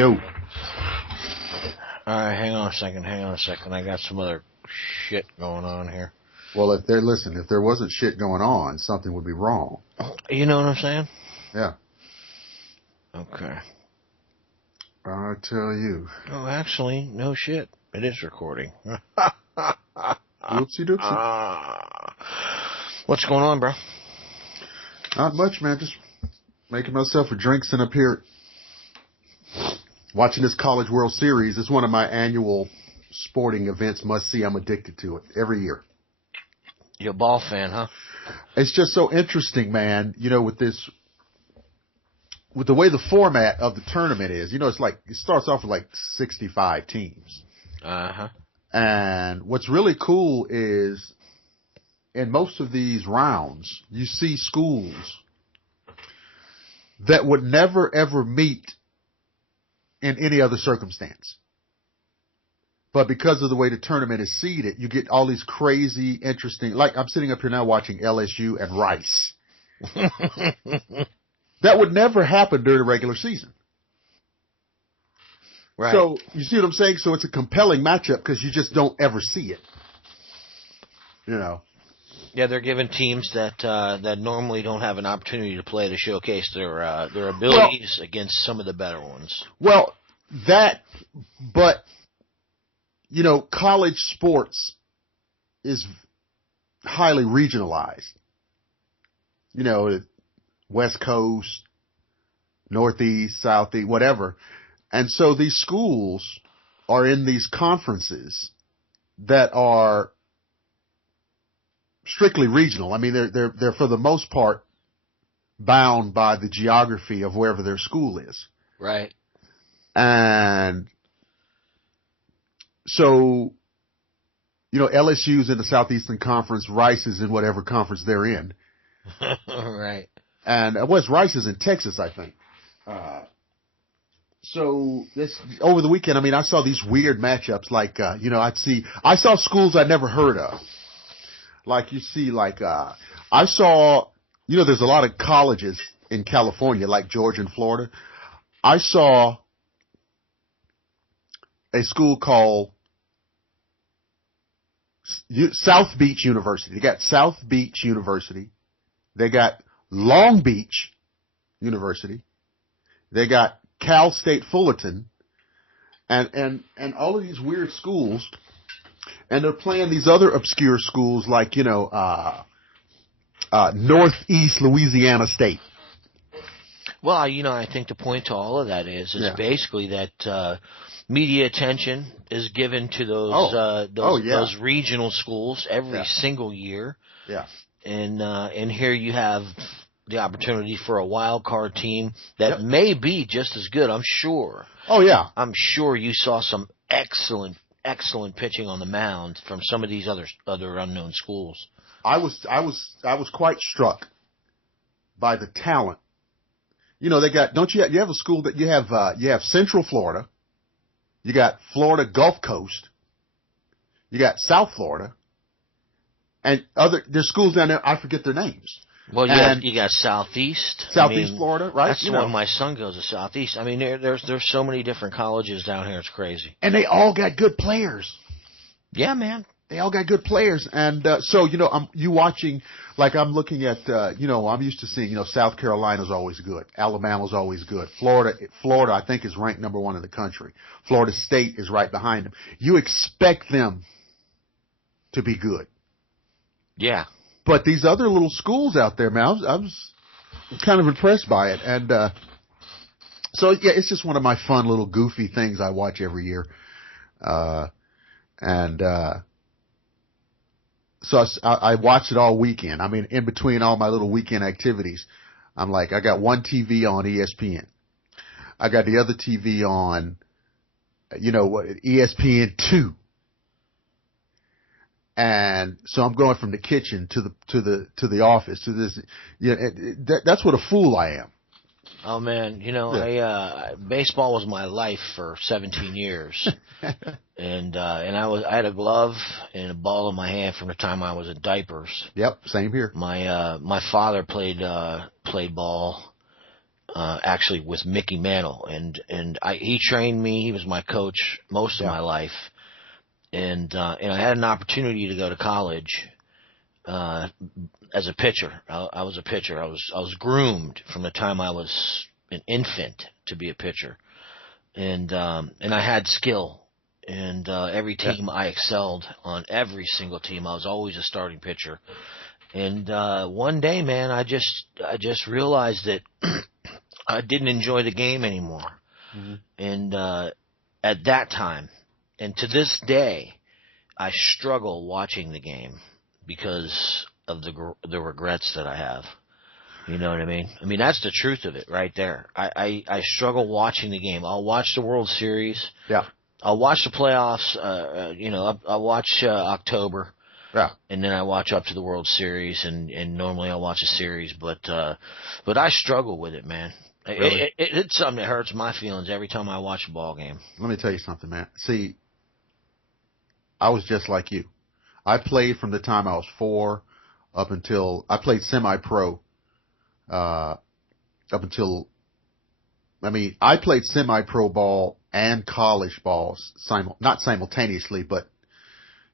Yo. All right, hang on a second. I got some other shit going on here. Well, if there wasn't shit going on, something would be wrong. You know what I'm saying? Yeah. Okay. I tell you. Oh, actually, no shit. It is recording. Whoopsie doopsie. What's going on, bro? Not much, man. Just making myself a drink, sitting up here watching this College World Series. It's one of my annual sporting events. Must see. I'm addicted to it every year. You're a ball fan, huh? It's just so interesting, man. You know, with the way the format of the tournament is. You know, it's like it starts off with like 65 teams. Uh-huh. And what's really cool is in most of these rounds, you see schools that would never, ever meet in any other circumstance. But because of the way the tournament is seeded, you get all these crazy, interesting, like I'm sitting up here now watching LSU and Rice. That would never happen during the regular season. Right. So you see what I'm saying? So it's a compelling matchup because you just don't ever see it. You know. Yeah, they're giving teams that normally don't have an opportunity to play to showcase their abilities against some of the better ones. Well, but you know, college sports is highly regionalized. You know, West Coast, Northeast, Southeast, whatever. And so these schools are in these conferences that are strictly regional. I mean, they're for the most part bound by the geography of wherever their school is. Right. And so, you know, LSU's in the Southeastern Conference, Rice is in whatever conference they're in. Right. And Rice is in Texas, I think. So this over the weekend, I mean, I saw these weird matchups. Like, you know, I saw schools I never heard of. Like you see, like I saw, you know, there's a lot of colleges in California, like Georgia and Florida. I saw a school called South Beach University. They got South Beach University. They got Long Beach University. They got Cal State Fullerton, and all of these weird schools, and they're playing these other obscure schools like, you know, Northeast Louisiana State. Well, you know, I think the point to all of that is basically that media attention is given to those regional schools every single year. Yeah. And here you have the opportunity for a wild card team that may be just as good, I'm sure. Oh yeah. I'm sure you saw some excellent pitching on the mound from some of these other unknown schools. I was quite struck by the talent. You know, they got, you have a school that you have Central Florida, you got Florida Gulf Coast, you got South Florida, and there's schools down there, I forget their names. Well, you got Southeast Florida, right? That's when my son goes to Southeast. I mean, there's so many different colleges down here. It's crazy. And they all got good players. Yeah, man. They all got good players. And so, you know, I'm looking at, you know, I'm used to seeing, you know, South Carolina's always good. Alabama's always good. Florida, I think, is ranked number 1 in the country. Florida State is right behind them. You expect them to be good. Yeah. But these other little schools out there, man, I was kind of impressed by it. And so, yeah, it's just one of my fun little goofy things I watch every year. So I watched it all weekend. I mean, in between all my little weekend activities, I'm like, I got one TV on ESPN. I got the other TV on, you know, ESPN 2. And so I'm going from the kitchen to the office to this. That's what a fool I am. Oh man, you know, baseball was my life for 17 years, and I had a glove and a ball in my hand from the time I was in diapers. Yep, same here. My father played ball actually with Mickey Mantle, and he trained me. He was my coach most of my life, and I had an opportunity to go to college as a pitcher. I was a pitcher. I was groomed from the time I was an infant to be a pitcher, and I had skill. And every team I excelled on, every single team. I was always a starting pitcher. And one day, man, I just realized that I didn't enjoy the game anymore. Mm-hmm. And at that time, and to this day, I struggle watching the game because of the regrets that I have. You know what I mean? I mean, that's the truth of it right there. I struggle watching the game. I'll watch the World Series. Yeah. I'll watch the playoffs. I'll watch October. Yeah. And then I watch up to the World Series, and normally I'll watch a series, but I struggle with it, man. Really? It's something that hurts my feelings every time I watch a ball game. Let me tell you something, man. See, I was just like you. I played from the time I was 4 up until I played semi-pro. I played semi-pro ball and college balls not simultaneously, but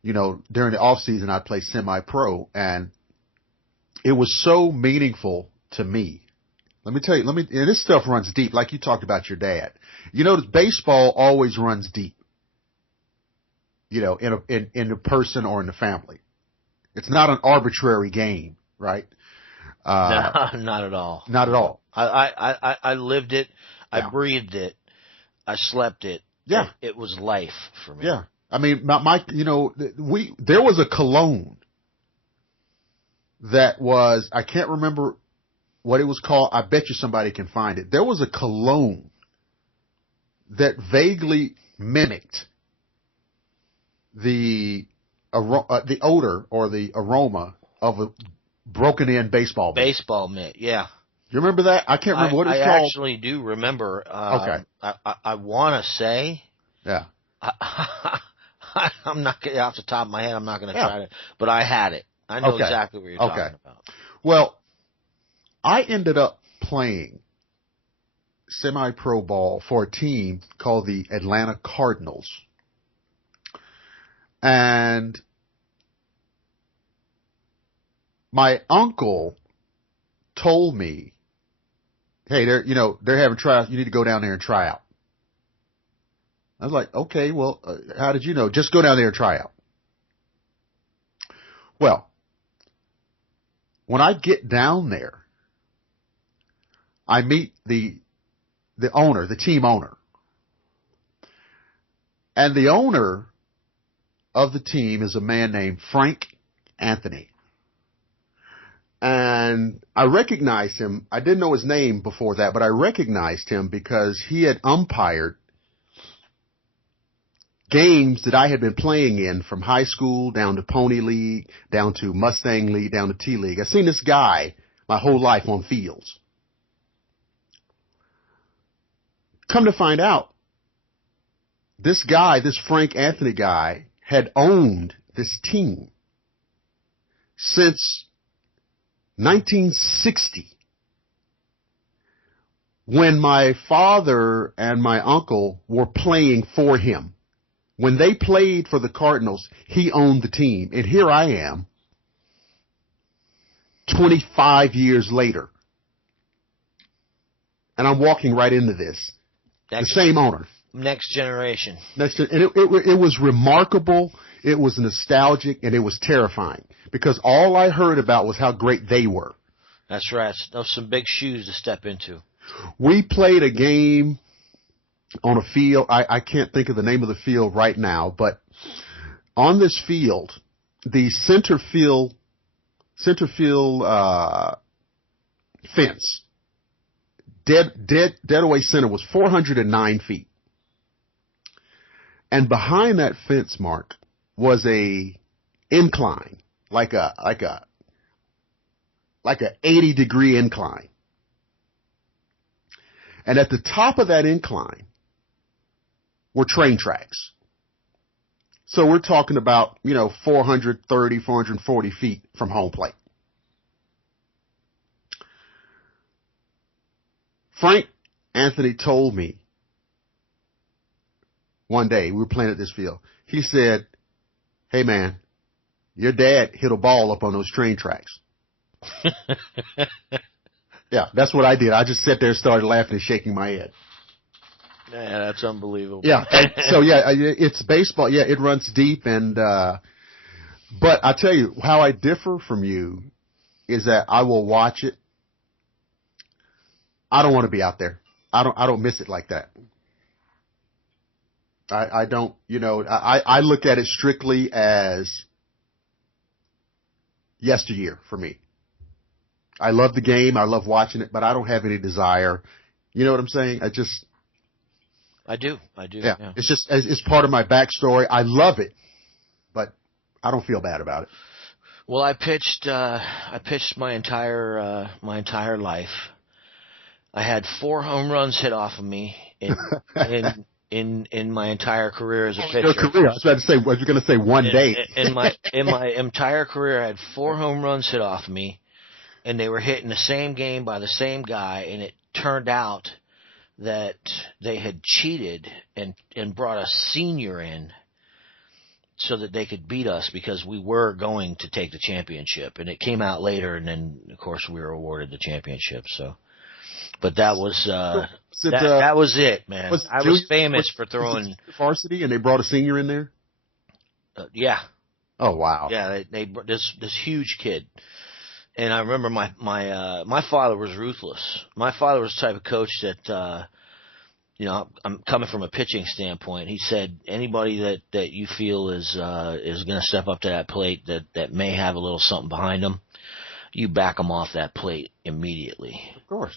during the off season I'd play semi-pro, and it was so meaningful to me. Let me tell you, and this stuff runs deep, like you talked about your dad. Baseball always runs deep. In a person or in the family. It's not an arbitrary game, right? No, not at all. Not at all. I lived it. I breathed it. I slept it. Yeah. It was life for me. Yeah. I mean, there was a cologne that was, I can't remember what it was called. I bet you somebody can find it. There was a cologne that vaguely mimicked the odor or the aroma of a broken in baseball mitt. Baseball mitt, yeah. You remember that? I can't remember what it's called. I actually do remember. Okay. I want to say. Yeah. I'm not getting off the top of my head. I'm not going to try to, but I had it. I know exactly what you're talking about. Well, I ended up playing semi-pro ball for a team called the Atlanta Cardinals. And my uncle told me, hey, they're having tryouts. You need to go down there and try out. I was like, okay, well, how did you know? Just go down there and try out. Well, when I get down there, I meet the owner, the team owner. And the owner of the team is a man named Frank Anthony. And I recognized him. I didn't know his name before that, but I recognized him because he had umpired games that I had been playing in from high school down to Pony League, down to Mustang League, down to T League. I've seen this guy my whole life on fields. Come to find out, this guy, this Frank Anthony guy, had owned this team since 1960, when my father and my uncle were playing for him. When they played for the Cardinals, he owned the team. And here I am, 25 years later, and I'm walking right into this. The same owner. Next generation. And it was remarkable, it was nostalgic, and it was terrifying. Because all I heard about was how great they were. That's right. Those some big shoes to step into. We played a game on a field. I can't think of the name of the field right now, but on this field, the center field fence, dead away center, was 409 feet. And behind that fence, Mark, was a incline, like a 80-degree incline. And at the top of that incline were train tracks. So we're talking about, 430, 440 feet from home plate. Frank Anthony told me one day, we were playing at this field, he said, "Hey man, your dad hit a ball up on those train tracks." Yeah, that's what I did. I just sat there and started laughing and shaking my head. Yeah, that's unbelievable. Yeah. So yeah, it's baseball. Yeah, it runs deep, and but I tell you how I differ from you is that I will watch it. I don't want to be out there. I don't miss it like that. I don't, I look at it strictly as yesteryear for me. I love the game. I love watching it, but I don't have any desire. You know what I'm saying? I do. Yeah. It's part of my backstory. I love it, but I don't feel bad about it. Well, I pitched my entire life. I had 4 home runs hit off of me in my entire career as a pitcher. Your career? I was about to say, what you going to say? One day. In my entire career, I had 4 home runs hit off of me, and they were hit in the same game by the same guy. And it turned out that they had cheated and brought a senior in so that they could beat us because we were going to take the championship. And it came out later, and then of course we were awarded the championship. So. But that was that was it, man. I was famous for throwing varsity, and they brought a senior in there. Yeah. Oh wow. Yeah, they this huge kid, and I remember my father was ruthless. My father was the type of coach that I'm coming from a pitching standpoint. He said anybody that you feel is going to step up to that plate that may have a little something behind them, you back them off that plate immediately. Of course.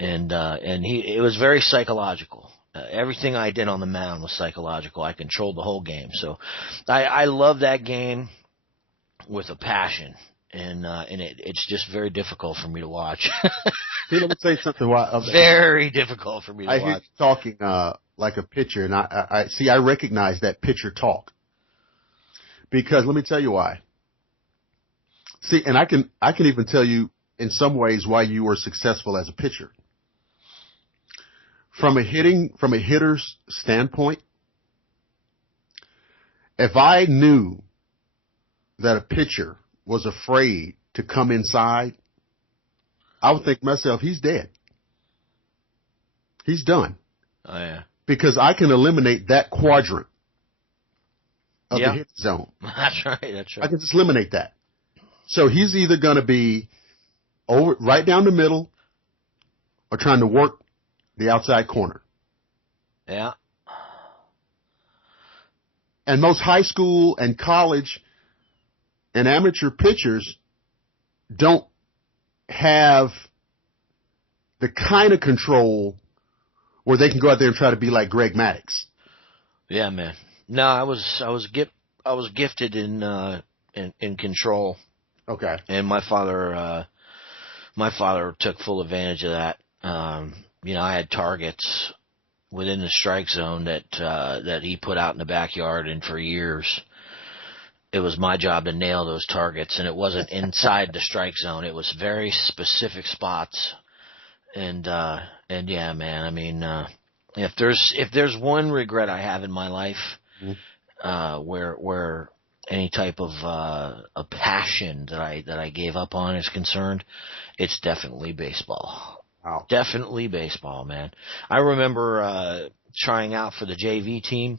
And it was very psychological. Everything I did on the mound was psychological. I controlled the whole game. So I love that game with a passion. And it's just very difficult for me to watch. Hey, let me say something. Very difficult for me to watch. I hear you talking like a pitcher, and I recognize that pitcher talk. Because let me tell you why. See, and I can even tell you in some ways why you were successful as a pitcher. From a hitter's standpoint, if I knew that a pitcher was afraid to come inside, I would think to myself, he's dead. He's done. Oh yeah. Because I can eliminate that quadrant of the hit zone. That's right. I can just eliminate that. So he's either going to be right down the middle or trying to work the outside corner. Yeah. And most high school and college and amateur pitchers don't have the kind of control where they can go out there and try to be like Greg Maddux. Yeah, man. No, I was gifted in control. Okay. And my father took full advantage of that. I had targets within the strike zone that he put out in the backyard, and for years it was my job to nail those targets, and it wasn't inside the strike zone. It was very specific spots. And yeah, man, I mean, if there's one regret I have in my life, where any type of a passion that I gave up on is concerned, it's definitely baseball. Wow. Definitely baseball, man. I remember trying out for the JV team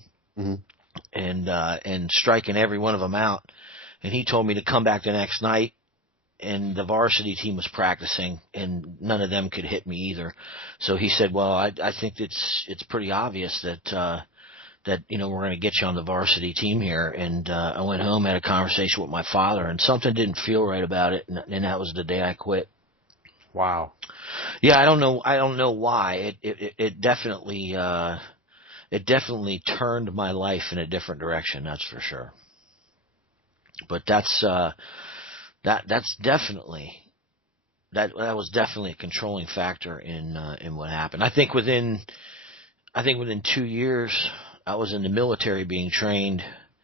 and striking every one of them out. And he told me to come back the next night, and the varsity team was practicing, and none of them could hit me either. So he said, "Well, I think it's pretty obvious that we're going to get you on the varsity team here." And I went home, had a conversation with my father, and something didn't feel right about it, and that was the day I quit. Wow. Yeah, I don't know why. It definitely turned my life in a different direction. That's for sure. But that's definitely that was definitely a controlling factor in what happened. I think within 2 years, I was in the military being trained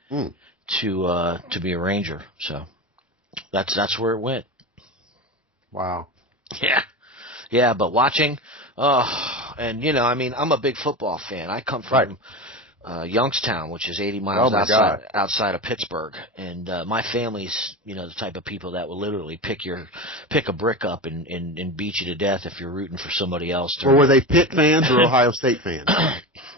to be a ranger. So that's where it went. Wow. Yeah, but watching Oh, and I mean, I'm a big football fan. I come from Youngstown, which is 80 miles outside of Pittsburgh, and my family's the type of people that will literally pick a brick up and beat you to death if you're rooting for somebody else. Well, were they Pitt fans or Ohio State fans?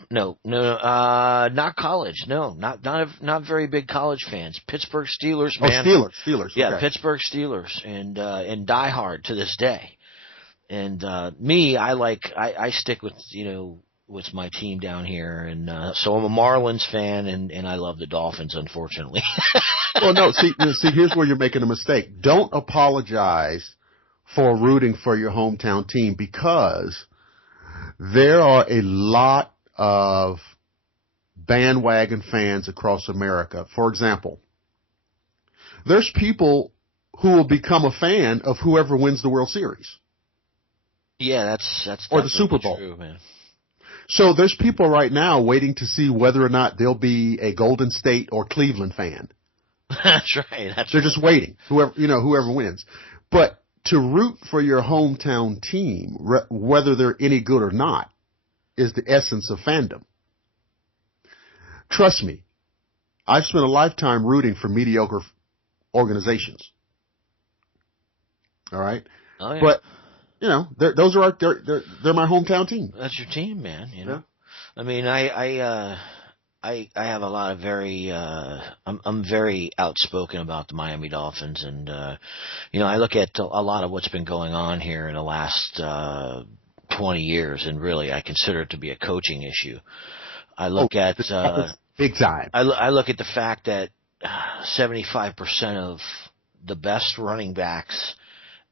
No, not college. No, not very big college fans. Pittsburgh Steelers, man. Oh, Steelers. Yeah, okay. Pittsburgh Steelers, and die hard to this day. And me, I stick with with my team down here, and so I'm a Marlins fan, and I love the Dolphins, unfortunately. Well, no, see, here's where you're making a mistake. Don't apologize for rooting for your hometown team, because there are a lot of bandwagon fans across America. For example, there's people who will become a fan of whoever wins the World Series. Yeah, that's or the Super Bowl. True, man. So there's people right now waiting to see whether or not they'll be a Golden State or Cleveland fan. That's right. They're just waiting. Whoever wins. But to root for your hometown team, whether they're any good or not, is the essence of fandom. Trust me, I've spent a lifetime rooting for mediocre organizations. All right? Oh, yeah. But those are they're my hometown team. That's your team, man. Yeah. I mean, I have a lot of I'm very outspoken about the Miami Dolphins, and I look at a lot of what's been going on here in the last 20 years, and really I consider it to be a coaching issue. I look at big time. I look at the fact that 75% of the best running backs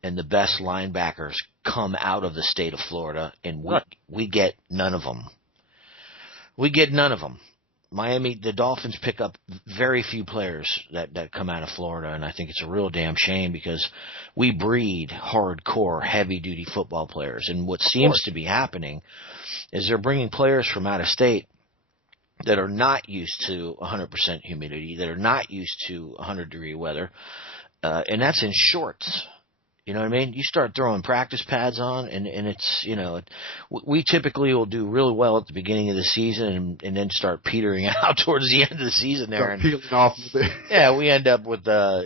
and the best linebackers come out of the state of Florida, and we get none of them. We get none of them. Miami, the Dolphins pick up very few players that come out of Florida, and I think it's a real damn shame, because we breed hardcore, heavy-duty football players. And what seems to be happening is they're bringing players from out of state that are not used to 100% humidity, that are not used to 100-degree weather, and that's in shorts. You know what I mean? You start throwing practice pads on, and it's, we typically will do really well at the beginning of the season, and then start petering out towards the end of the season there. Start peeling off a bit. Yeah, we end up with a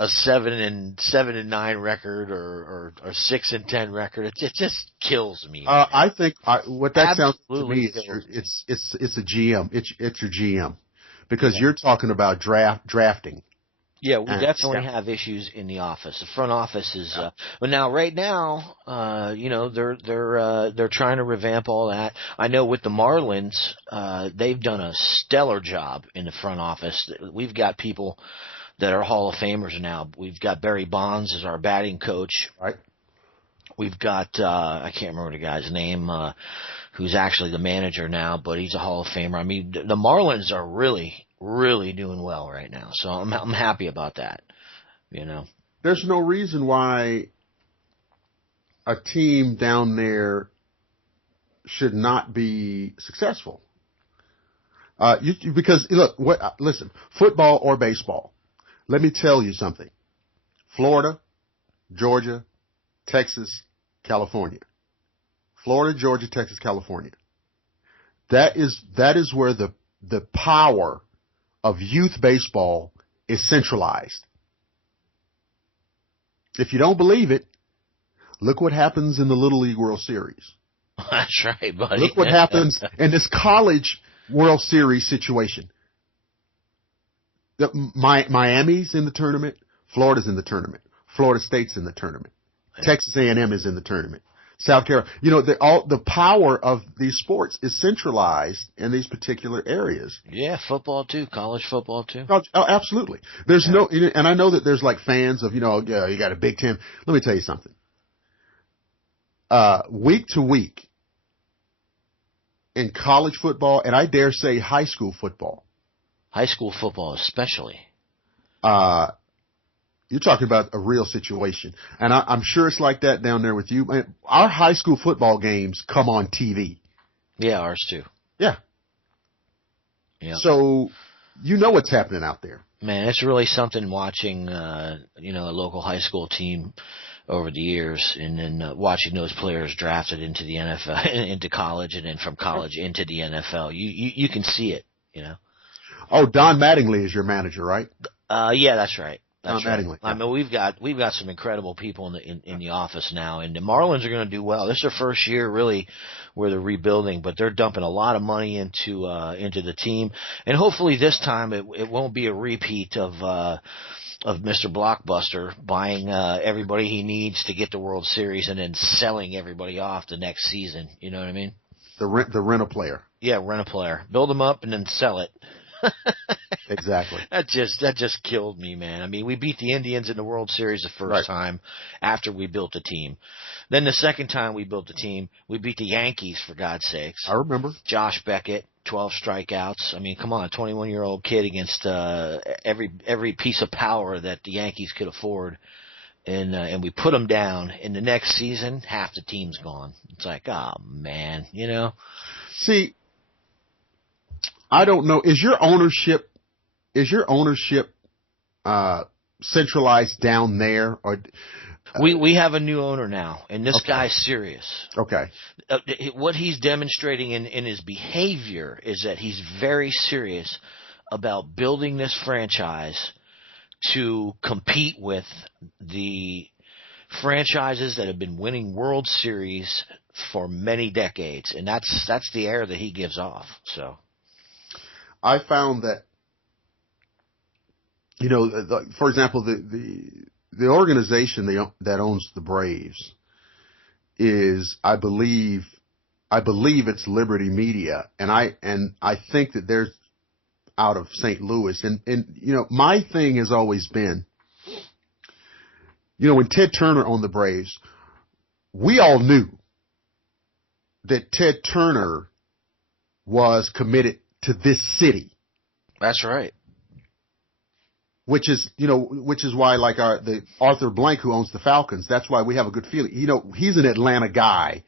7-9 record or 6-10 record. It just kills me. I think what that sounds to me is it's a GM. It's your GM, because you're talking about drafting. Yeah, we definitely have issues in the office. The front office is, but now, right now, they're trying to revamp all that. I know with the Marlins, they've done a stellar job in the front office. We've got people that are Hall of Famers now. We've got Barry Bonds as our batting coach. Right. We've got, I can't remember the guy's name, who's actually the manager now, but he's a Hall of Famer. I mean, the Marlins are really doing well right now, so I'm happy about that. There's no reason why a team down there should not be successful. Because look, listen, football or baseball. Let me tell you something. Florida, Georgia, Texas, California. Florida, Georgia, Texas, California. That is where the power of youth baseball is centralized. If you don't believe it, look what happens in the Little League World Series. That's right, buddy. Look what happens in this college World Series situation. Miami's in the tournament. Florida's in the tournament. Florida State's in the tournament. Texas A&M is in the tournament. South Carolina, the power of these sports is centralized in these particular areas. Yeah, football too, college football too. Oh, absolutely. There's and I know that there's like fans of, you got a Big Ten. Let me tell you something. Week to week in college football, and I dare say high school football. High school football especially. You're talking about a real situation. And I'm sure it's like that down there with you. Our high school football games come on TV. Yeah, ours too. Yeah. So what's happening out there. Man, it's really something watching, a local high school team over the years, and then watching those players drafted into the NFL, into college, and then from college into the NFL. You can see it, you know. Oh, Don Mattingly is your manager, right? Yeah, that's right. That's Don right. Mattingly. Yeah. I mean, we've got some incredible people in the office now, and the Marlins are going to do well. This is their first year really where they're rebuilding, but they're dumping a lot of money into the team, and hopefully this time it won't be a repeat of Mr. Blockbuster buying everybody he needs to get the World Series and then selling everybody off the next season. You know what I mean? The rent a player. Yeah, rent a player, build them up, and then sell it. Exactly. That just killed me, man. I mean, we beat the Indians in the World Series the first time after we built a team. Then the second time we built a team, we beat the Yankees, for God's sakes. I remember. Josh Beckett, 12 strikeouts. I mean, come on, a 21-year-old kid against every piece of power that the Yankees could afford. And we put them down. In the next season, half the team's gone. It's like, oh, man, you know. See, I don't know. Is your ownership centralized down there, or we have a new owner now, and this guy's serious. Okay. What he's demonstrating in his behavior is that he's very serious about building this franchise to compete with the franchises that have been winning World Series for many decades, and that's the air that he gives off. So I found that, you know, for example, the organization that owns the Braves is, I believe it's Liberty Media, and I think that they're out of St. Louis, and you know, my thing has always been, you know, when Ted Turner owned the Braves, we all knew that Ted Turner was committed to this city. That's right. Which is why, like, the Arthur Blank, who owns the Falcons, that's why we have a good feeling. You know, he's an Atlanta guy,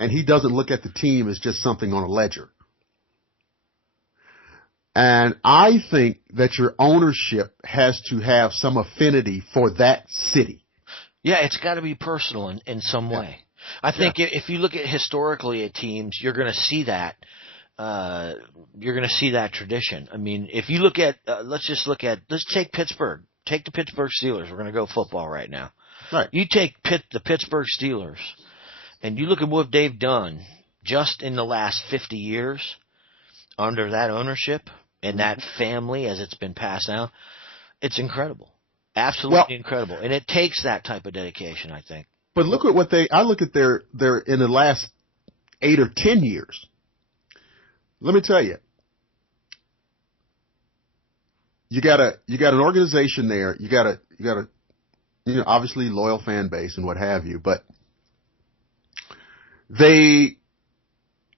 and he doesn't look at the team as just something on a ledger. And I think that your ownership has to have some affinity for that city. Yeah, it's got to be personal in some way. I think if you look at historically at teams, you're going to see that. You're going to see that tradition. I mean, if you look at, let's take Pittsburgh. Take the Pittsburgh Steelers. We're going to go football right now. Right. You take the Pittsburgh Steelers, and you look at what they've done just in the last 50 years under that ownership and that family as it's been passed down. It's incredible. Absolutely incredible. And it takes that type of dedication, I think. But look at I look at their in the last 8 or 10 years. Let me tell you, you got an organization there. You got a, you know, obviously loyal fan base and what have you, but they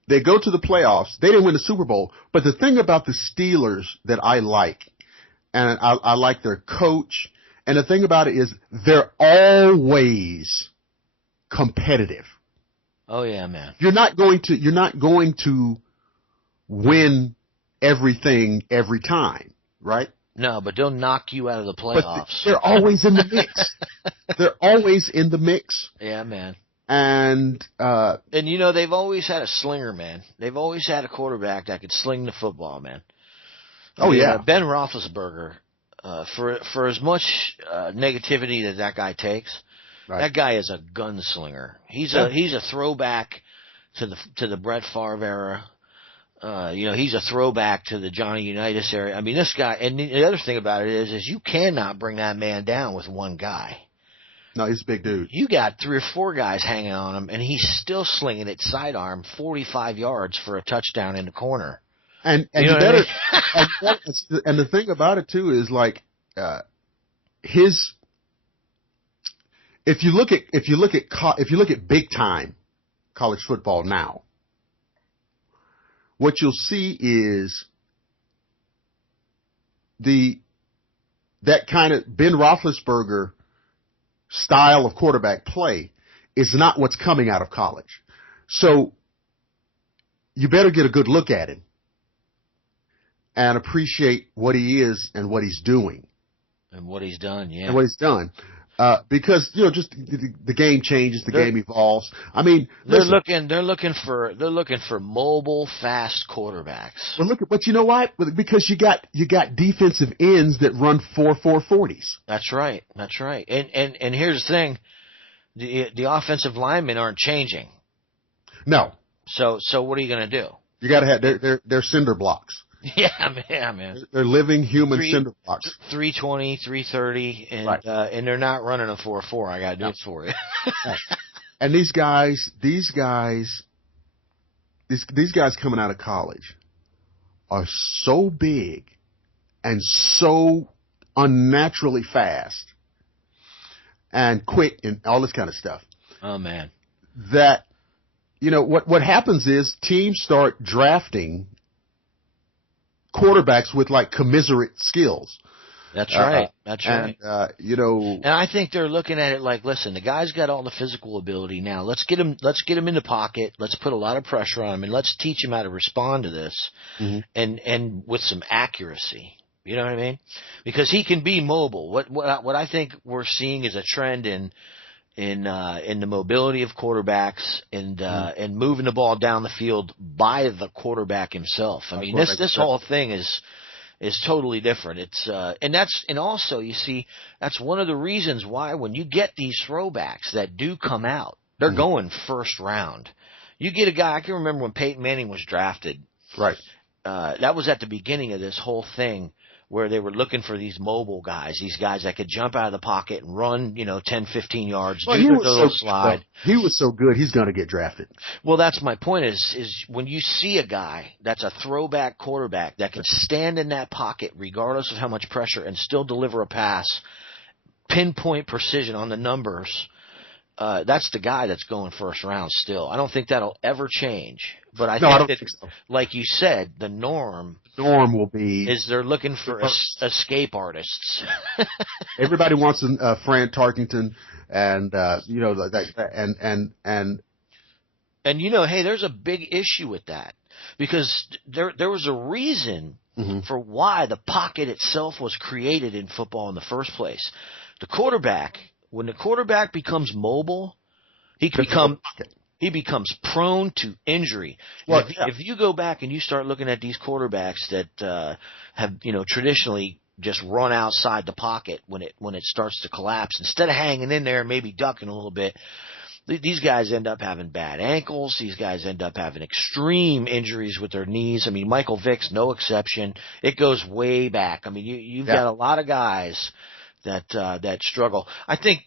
go to the playoffs. They didn't win the Super Bowl, but the thing about the Steelers that I like, and I like their coach, and the thing about it is they're always competitive. Oh yeah, man. You're not going to win everything every time, right? No, but they'll knock you out of the playoffs. But they're always in the mix. They're always in the mix. Yeah, man. And you know, they've always had a slinger, man. They've always had a quarterback that could sling the football, man. Ben Roethlisberger, for as much negativity that guy takes, right, that guy is a gunslinger. He's a throwback to the Brett Favre era. You know, he's a throwback to the Johnny Unitas era. I mean, this guy, and the other thing about it is you cannot bring that man down with one guy. No, he's a big dude. You got 3 or 4 guys hanging on him, and he's still slinging it sidearm 45 yards for a touchdown in the corner. And you better. And the thing about it too is, like, if you look at big time college football now, what you'll see is that kind of Ben Roethlisberger style of quarterback play is not what's coming out of college. So you better get a good look at him and appreciate what he is and what he's doing. And what he's done, yeah. And what he's done. Because just the game changes, the game evolves. I mean, they're looking for mobile, fast quarterbacks. Well, but you know what? Because you got defensive ends that run 4.40s. That's right. And here's the thing: the offensive linemen aren't changing. No. So what are you going to do? You got to have they're cinder blocks. Yeah, man. They're living human cinder blocks. 320, 330, and right. And they're not running a 4.4. I got to do it for you. Right. And these guys coming out of college are so big and so unnaturally fast and quick and all this kind of stuff. Oh man. That what happens is teams start drafting quarterbacks with like commiserate skills. That's right. That's right. And I think they're looking at it like, listen, the guy's got all the physical ability now. Let's get him in the pocket. Let's put a lot of pressure on him, and let's teach him how to respond to this, and with some accuracy. You know what I mean? Because he can be mobile. What I think we're seeing is a trend in the mobility of quarterbacks and moving the ball down the field by the quarterback himself. I mean, this whole thing is totally different. It's and also you see that's one of the reasons why when you get these throwbacks that do come out, they're going first round. You get a guy. I can remember when Peyton Manning was drafted. Right. That was at the beginning of this whole thing, where they were looking for these mobile guys, these guys that could jump out of the pocket and run, 10, 15 yards, do the little slide. He was so good, he's going to get drafted. Well, that's my point is when you see a guy that's a throwback quarterback that can stand in that pocket regardless of how much pressure and still deliver a pass, pinpoint precision on the numbers, that's the guy that's going first round still. I don't think that'll ever change. But I don't think so. Like you said, the norm will be is they're looking for escape artists. Everybody wants Fran Tarkenton, and hey, there's a big issue with that because there was a reason for why the pocket itself was created in football in the first place. When the quarterback becomes mobile, he becomes prone to injury. Well, if you go back and you start looking at these quarterbacks that have traditionally just run outside the pocket when it starts to collapse, instead of hanging in there and maybe ducking a little bit, these guys end up having bad ankles. These guys end up having extreme injuries with their knees. I mean, Michael Vick's no exception. It goes way back. I mean, you've got a lot of guys that struggle. I think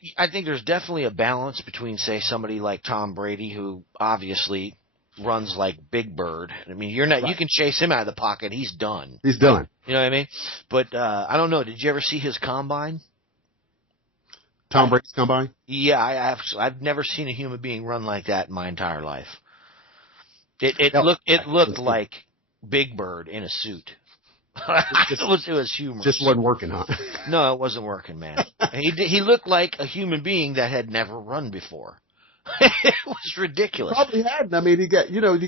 there's definitely a balance between, say, somebody like Tom Brady, who obviously runs like Big Bird. I mean, you can chase him out of the pocket, he's done. He's done. You know what I mean? But I don't know. Did you ever see his combine? Tom Brady's combine? Yeah, I've never seen a human being run like that in my entire life. It looked like Big Bird in a suit. It was humorous. Just wasn't working, huh? No, it wasn't working, man. He looked like a human being that had never run before. It was ridiculous. Probably hadn't. I mean, you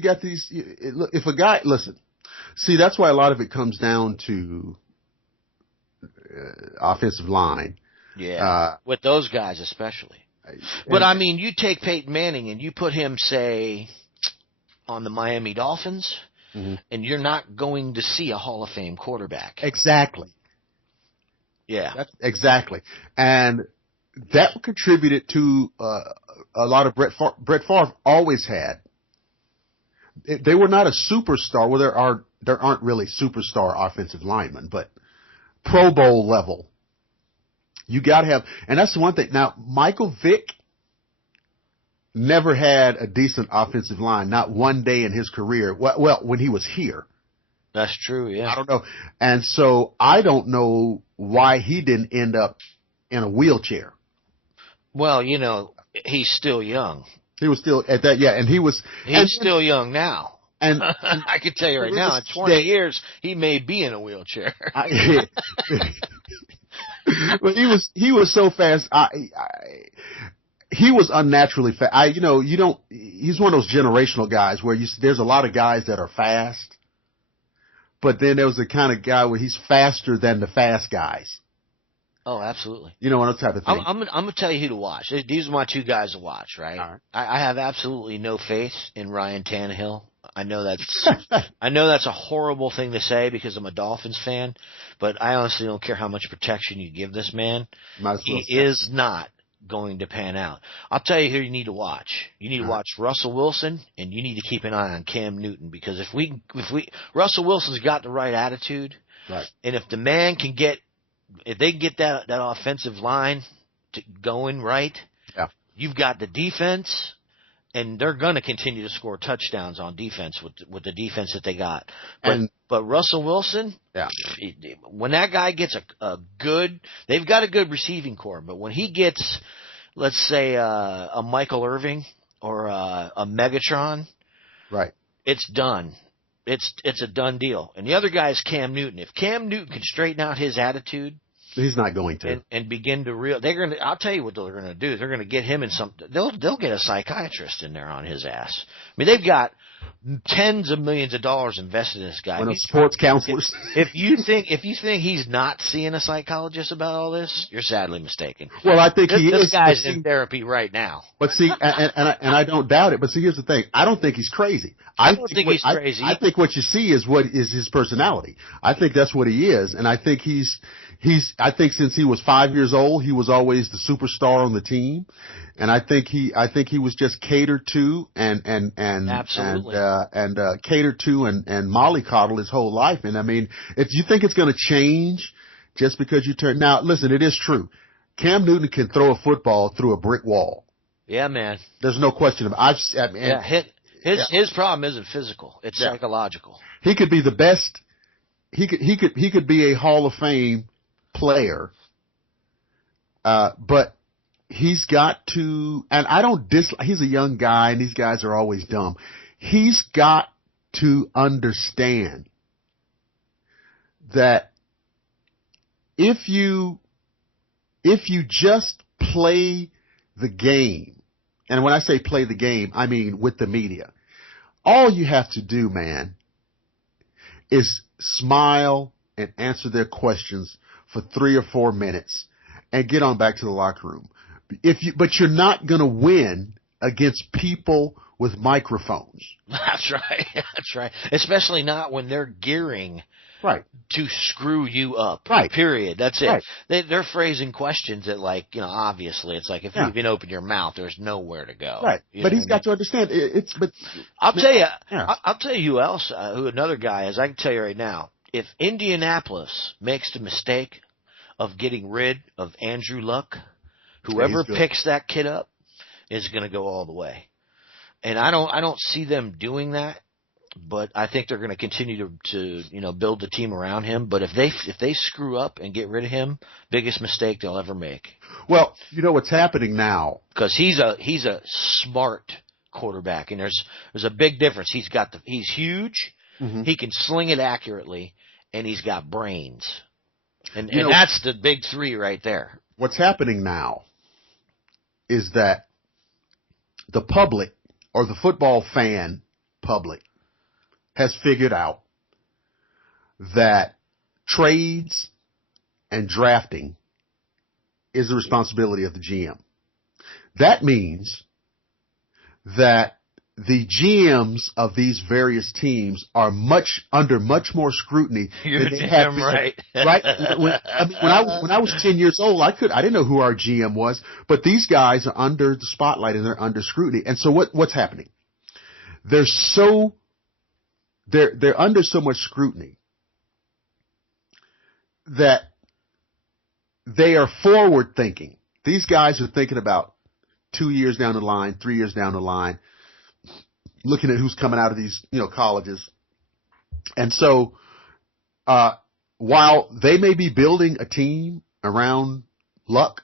got these. If a guy, listen, see, that's why a lot of it comes down to offensive line. Yeah, with those guys especially. But I mean, you take Peyton Manning and you put him, say, on the Miami Dolphins. And you're not going to see a Hall of Fame quarterback. Exactly. Yeah. Exactly. And that contributed to a lot of Brett Favre always had. They were not a superstar. Well, there aren't really superstar offensive linemen, but Pro Bowl level. You got to have, and that's the one thing. Now, Michael Vick never had a decent offensive line, not one day in his career. Well, when he was here. That's true, yeah. I don't know. And so I don't know why he didn't end up in a wheelchair. Well, he's still young. He was still at that, yeah, and he's still young now. And I can tell you right now, in 20 years, he may be in a wheelchair. But he was so fast. He was unnaturally fast. He's one of those generational guys where there's a lot of guys that are fast, but then there was the kind of guy where he's faster than the fast guys. Oh, absolutely. You know, what type of thing. I'm going to tell you who to watch. These are my two guys to watch, right? All right. I have absolutely no faith in Ryan Tannehill. I know that's a horrible thing to say because I'm a Dolphins fan, but I honestly don't care how much protection you give this man. He is not going to pan out. I'll tell you who you need to watch. You need to watch Russell Wilson, and you need to keep an eye on Cam Newton, because if Russell Wilson's got the right attitude, right, and if the man can if they can get that offensive line going right, yeah, you've got the defense, and they're going to continue to score touchdowns on defense with the defense that they got. But Russell Wilson, yeah, when that guy gets they've got a good receiving core, but when he gets, let's say, a Michael Irving or a Megatron, right, it's done. It's a done deal. And the other guy is Cam Newton. If Cam Newton can straighten out his attitude, he's not going to, and begin to I'll tell you what they're going to do. They're going to get him in they'll get a psychiatrist in there on his ass. I mean, they've got tens of millions of dollars invested in this guy. One of sports counselors. If you think he's not seeing a psychologist about all this, you're sadly mistaken. Well, I think he is. This guy's in therapy right now. But see, and I don't doubt it. But see, here's the thing: I don't think he's crazy. I don't think he's crazy. I think what you see is what is his personality. I think that's what he is, and I think I think since he was 5 years old, he was always the superstar on the team, and I think he was just catered to and absolutely catered to and mollycoddled his whole life. And I mean, if you think it's going to change just because you turn, now listen, it is true. Cam Newton can throw a football through a brick wall. Yeah, man. There's no question about it. His problem isn't physical; it's psychological. He could be the best. He could be a Hall of Fame player, but he's got to. And I don't dislike. He's a young guy, and these guys are always dumb. He's got to understand that if you just play the game, and when I say play the game, I mean with the media, all you have to do, man, is smile and answer their questions for 3 or 4 minutes and get on back to the locker room. But you're not going to win against people with microphones. That's right. That's right. Especially not when they're gearing to screw you up. Right. Period. That's it. Right. They're phrasing questions that, like, obviously it's like if you even open your mouth, there's nowhere to go. Right. But he's got to understand I'll tell you. I'll tell you who else. Who another guy is. I can tell you right now. If Indianapolis makes the mistake of getting rid of Andrew Luck, whoever picks that kid up is going to go all the way. And I don't see them doing that, but I think they're going to continue to build the team around him. But if they screw up and get rid of him, biggest mistake they'll ever make. Well, you know what's happening now, because he's a smart quarterback, and there's a big difference. He's huge, he can sling it accurately, and he's got brains, and that's the big three right there. What's happening now is that the public, or the football fan public, has figured out that trades and drafting is the responsibility of the GM. That means that the GMs of these various teams are under much more scrutiny. You're damn right. Right? When I was 10 years old, I didn't know who our GM was, but these guys are under the spotlight and they're under scrutiny. And so what's happening? They're under so much scrutiny that they are forward thinking. These guys are thinking about 2 years down the line, 3 years down the line, looking at who's coming out of these, colleges. And so, while they may be building a team around Luck,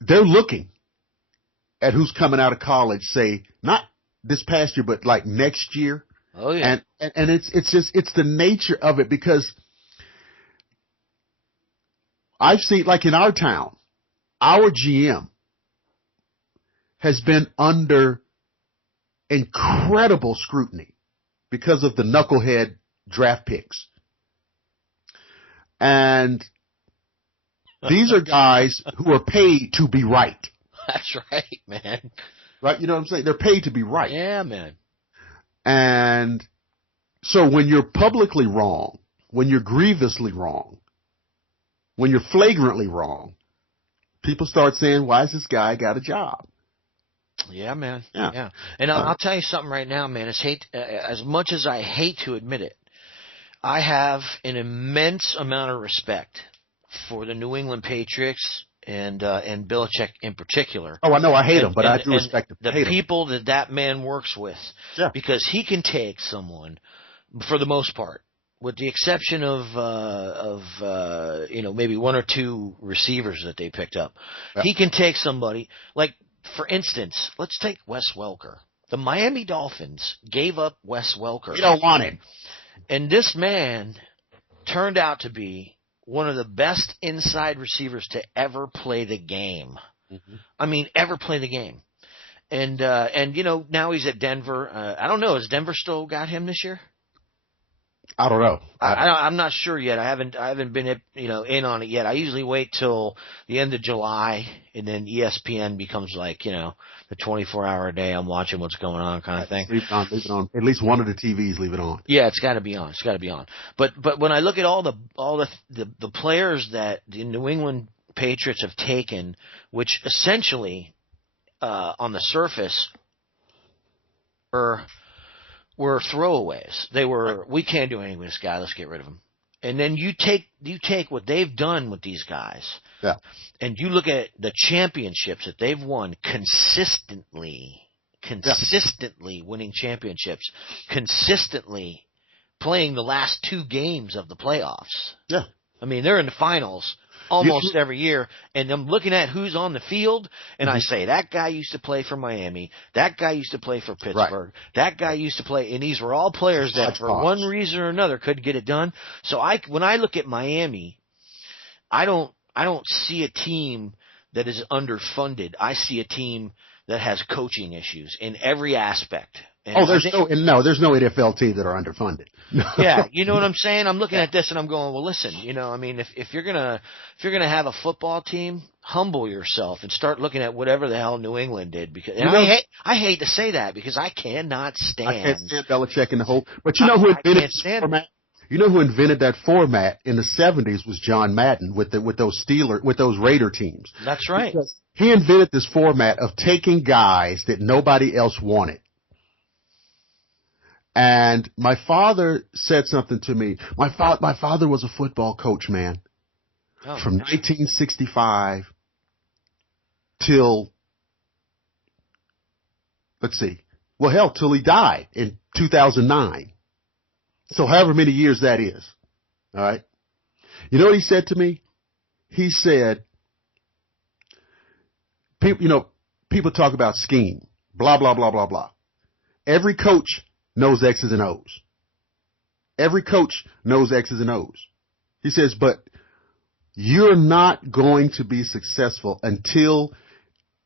they're looking at who's coming out of college, say, not this past year, but like next year. Oh yeah. And it's the nature of it, because I've seen, like in our town, our GM has been under incredible scrutiny because of the knucklehead draft picks. And these are guys who are paid to be right. That's right, man. Right? You know what I'm saying? They're paid to be right. Yeah, man. And so when you're publicly wrong, when you're grievously wrong, when you're flagrantly wrong, people start saying, why has this guy got a job? Yeah, man. Yeah. Yeah. And I'll tell you something right now, man. As much as I hate to admit it, I have an immense amount of respect for the New England Patriots and Belichick in particular. Oh, I know I hate him, but I do respect him. The people that man works with. Yeah. Because he can take someone, for the most part, with the exception of maybe one or two receivers that they picked up. Yeah. He can take somebody, like, for instance, let's take Wes Welker. The Miami Dolphins gave up Wes Welker. You don't want him. And this man turned out to be one of the best inside receivers to ever play the game. Mm-hmm. I mean, ever play the game. And now he's at Denver. I don't know. Has Denver still got him this year? I don't know. I'm not sure yet. I haven't been in on it yet. I usually wait till the end of July, and then ESPN becomes like the 24-hour a day. I'm watching what's going on kind of thing. Leave it on. At least one of the TVs, leave it on. Yeah, it's got to be on. It's got to be on. But when I look at all the players that the New England Patriots have taken, which essentially on the surface were throwaways. They were, we can't do anything with this guy, let's get rid of him. And then you take what they've done with these guys, yeah, and you look at the championships that they've won consistently winning championships, consistently playing the last two games of the playoffs. Yeah. I mean, they're in the finals almost every year, and I'm looking at who's on the field, and I say, that guy used to play for Miami, that guy used to play for Pittsburgh, that guy used to play, and these were all players that for one reason or another couldn't get it done. So when I look at Miami, I don't see a team that is underfunded. I see a team that has coaching issues in every aspect. And there's no NFL team that are underfunded. Yeah, you know what I'm saying? I'm looking at this and I'm going, well, listen, I mean, if you're gonna have a football team, humble yourself and start looking at whatever the hell New England did. Because I hate to say that because I cannot stand. I can't stand Belichick in the whole. But you know who invented this format? You know who invented that format in the 70s was John Madden with those Raider teams. That's right. Because he invented this format of taking guys that nobody else wanted. And my father said something to me. My father was a football coach, man, from 1965 till, till he died in 2009. So however many years that is. All right. You know what he said to me? He said, people talk about scheme, blah, blah, blah, blah, blah. Every coach knows X's and O's. Every coach knows X's and O's. He says, but you're not going to be successful until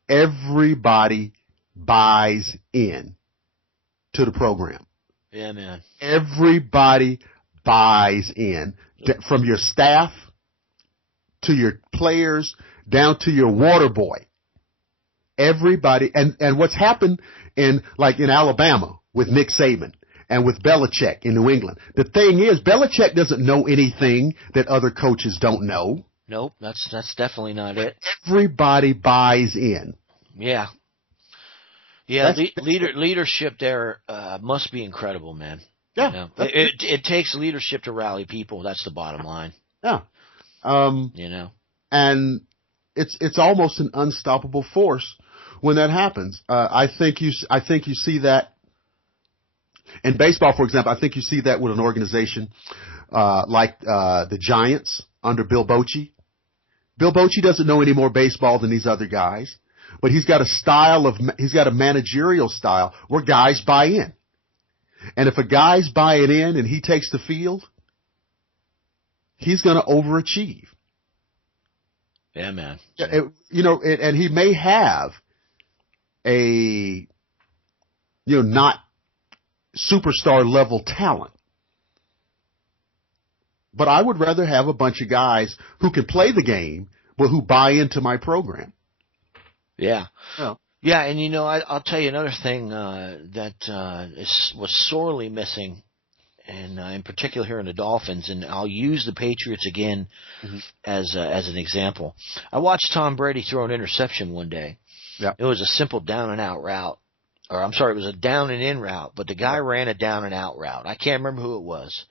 everybody buys in to the program. Yeah, man. Everybody buys in, from your staff to your players down to your water boy. Everybody, and what's happened in Alabama with Nick Saban and with Belichick in New England. The thing is, Belichick doesn't know anything that other coaches don't know. Nope, that's definitely not it. Everybody buys in. Yeah. Yeah, leadership there must be incredible, man. Yeah. It takes leadership to rally people. That's the bottom line. Yeah. And it's almost an unstoppable force when that happens. I think you see that in baseball, for example. I think you see that with an organization like the Giants under Bill Bochy. Bill Bochy doesn't know any more baseball than these other guys, but he's got a managerial style where guys buy in. And if a guy's buying in and he takes the field, he's going to overachieve. Yeah, man. And he may have a, not superstar level talent, But I would rather have a bunch of guys who can play the game, but who buy into my program. Yeah. Yeah, and I'll tell you another thing that was sorely missing, and in particular here in the Dolphins, and I'll use the Patriots again as an example. I watched Tom Brady throw an interception one day. Yeah. It was a simple down and out route. Or I'm sorry, it was a down and in route, but the guy ran a down and out route. I can't remember who it was.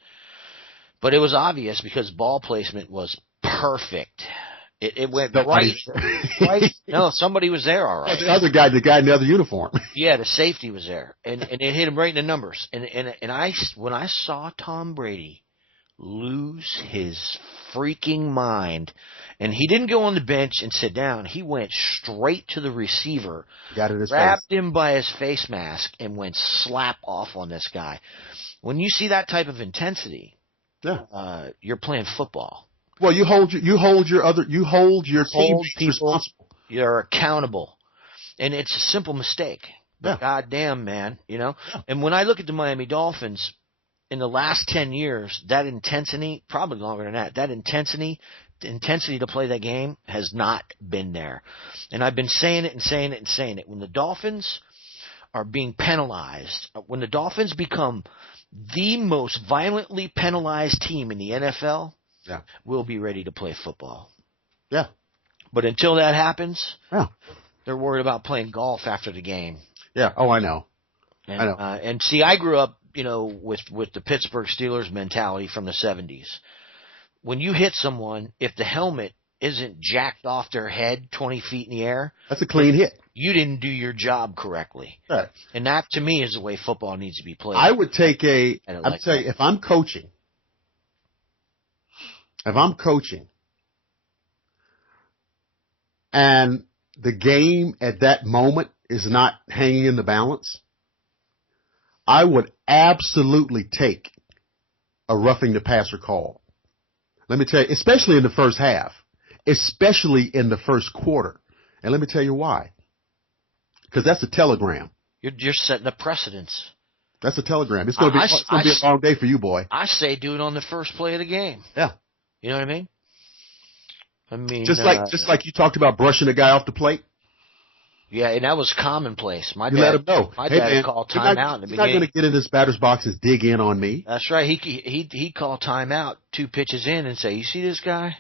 But it was obvious because ball placement was perfect. It went right. No, somebody was there, all right. The other guy, the guy in the other uniform. Yeah, the safety was there, and it hit him right in the numbers. And when I saw Tom Brady lose his freaking mind, and he didn't go on the bench and sit down. He went straight to the receiver, grabbed him by his face mask, and went slap off on this guy. When you see that type of intensity, you're playing football. Well, you hold your teammates responsible. You're accountable, and it's a simple mistake. But goddamn, man, And when I look at the Miami Dolphins in the last 10 years, that intensity, probably longer than that, the intensity to play that game has not been there. And I've been saying it and saying it and saying it. When the Dolphins are being penalized, when the Dolphins become the most violently penalized team in the NFL, we'll be ready to play football. Yeah. But until that happens, they're worried about playing golf after the game. Yeah. Oh, I know. And, I know. And see, I grew up, with the Pittsburgh Steelers mentality from the 70s. When you hit someone, if the helmet isn't jacked off their head 20 feet in the air, that's a clean hit. You didn't do your job correctly. Right. And that, to me, is the way football needs to be played. I would take if I'm coaching, and the game at that moment is not hanging in the balance, I would absolutely take a roughing the passer call. Let me tell you, especially in the first half, especially in the first quarter. And let me tell you why. Because that's a telegram. You're setting a precedence. That's a telegram. It's going to be a long day for you, boy. I say do it on the first play of the game. Yeah. You know what I mean? Just like you talked about brushing a guy off the plate. Yeah, and that was commonplace. Let him know. My dad called timeout in the beginning. He's not going to get in this batter's box and dig in on me. That's right. He called timeout 2 pitches in and say, "You see this guy?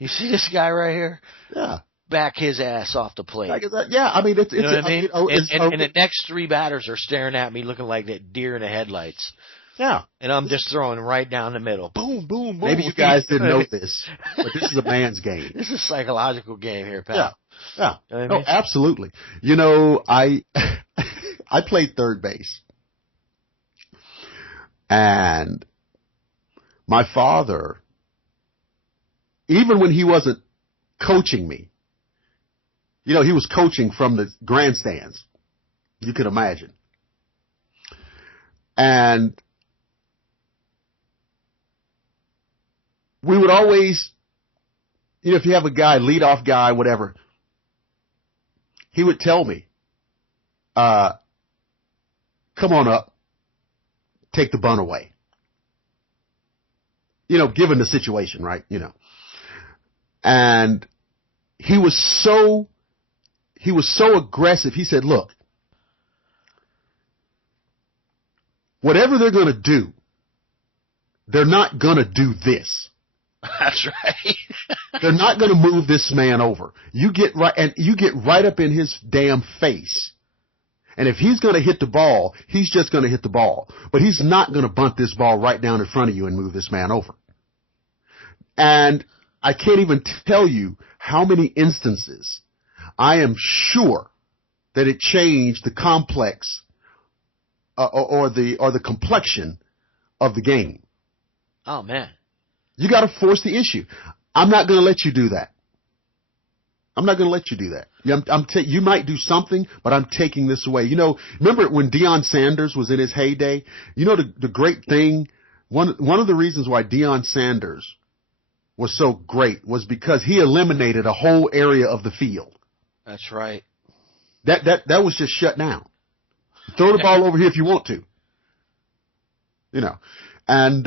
You see this guy right here? Yeah. Back his ass off the plate." Yeah, I mean, you know what I mean? And the next 3 batters are staring at me looking like that deer in the headlights. Yeah. And I'm just throwing right down the middle. Boom, boom, boom. Maybe you guys didn't know this, but this is a man's game. This is a psychological game here, pal. Yeah. You know what I mean? Absolutely. I played third base. And my father, even when he wasn't coaching me, he was coaching from the grandstands. You could imagine. And we would always, if you have a guy, leadoff guy, whatever, he would tell me, come on up, take the bunt away. Given the situation, right? And he was so aggressive. He said, look, whatever they're going to do, they're not going to do this. That's right. They're not going to move this man over. You get right up in his damn face. And if he's going to hit the ball, he's just going to hit the ball. But he's not going to bunt this ball right down in front of you and move this man over. And I can't even tell you how many instances I am sure that it changed the complex or the complexion of the game. Oh, man. You got to force the issue. I'm not going to let you do that. I'm not going to let you do that. You might do something, but I'm taking this away. Remember when Deion Sanders was in his heyday? The great thing, one of the reasons why Deion Sanders was so great was because he eliminated a whole area of the field. That's right. That was just shut down. Throw the ball over here if you want to. And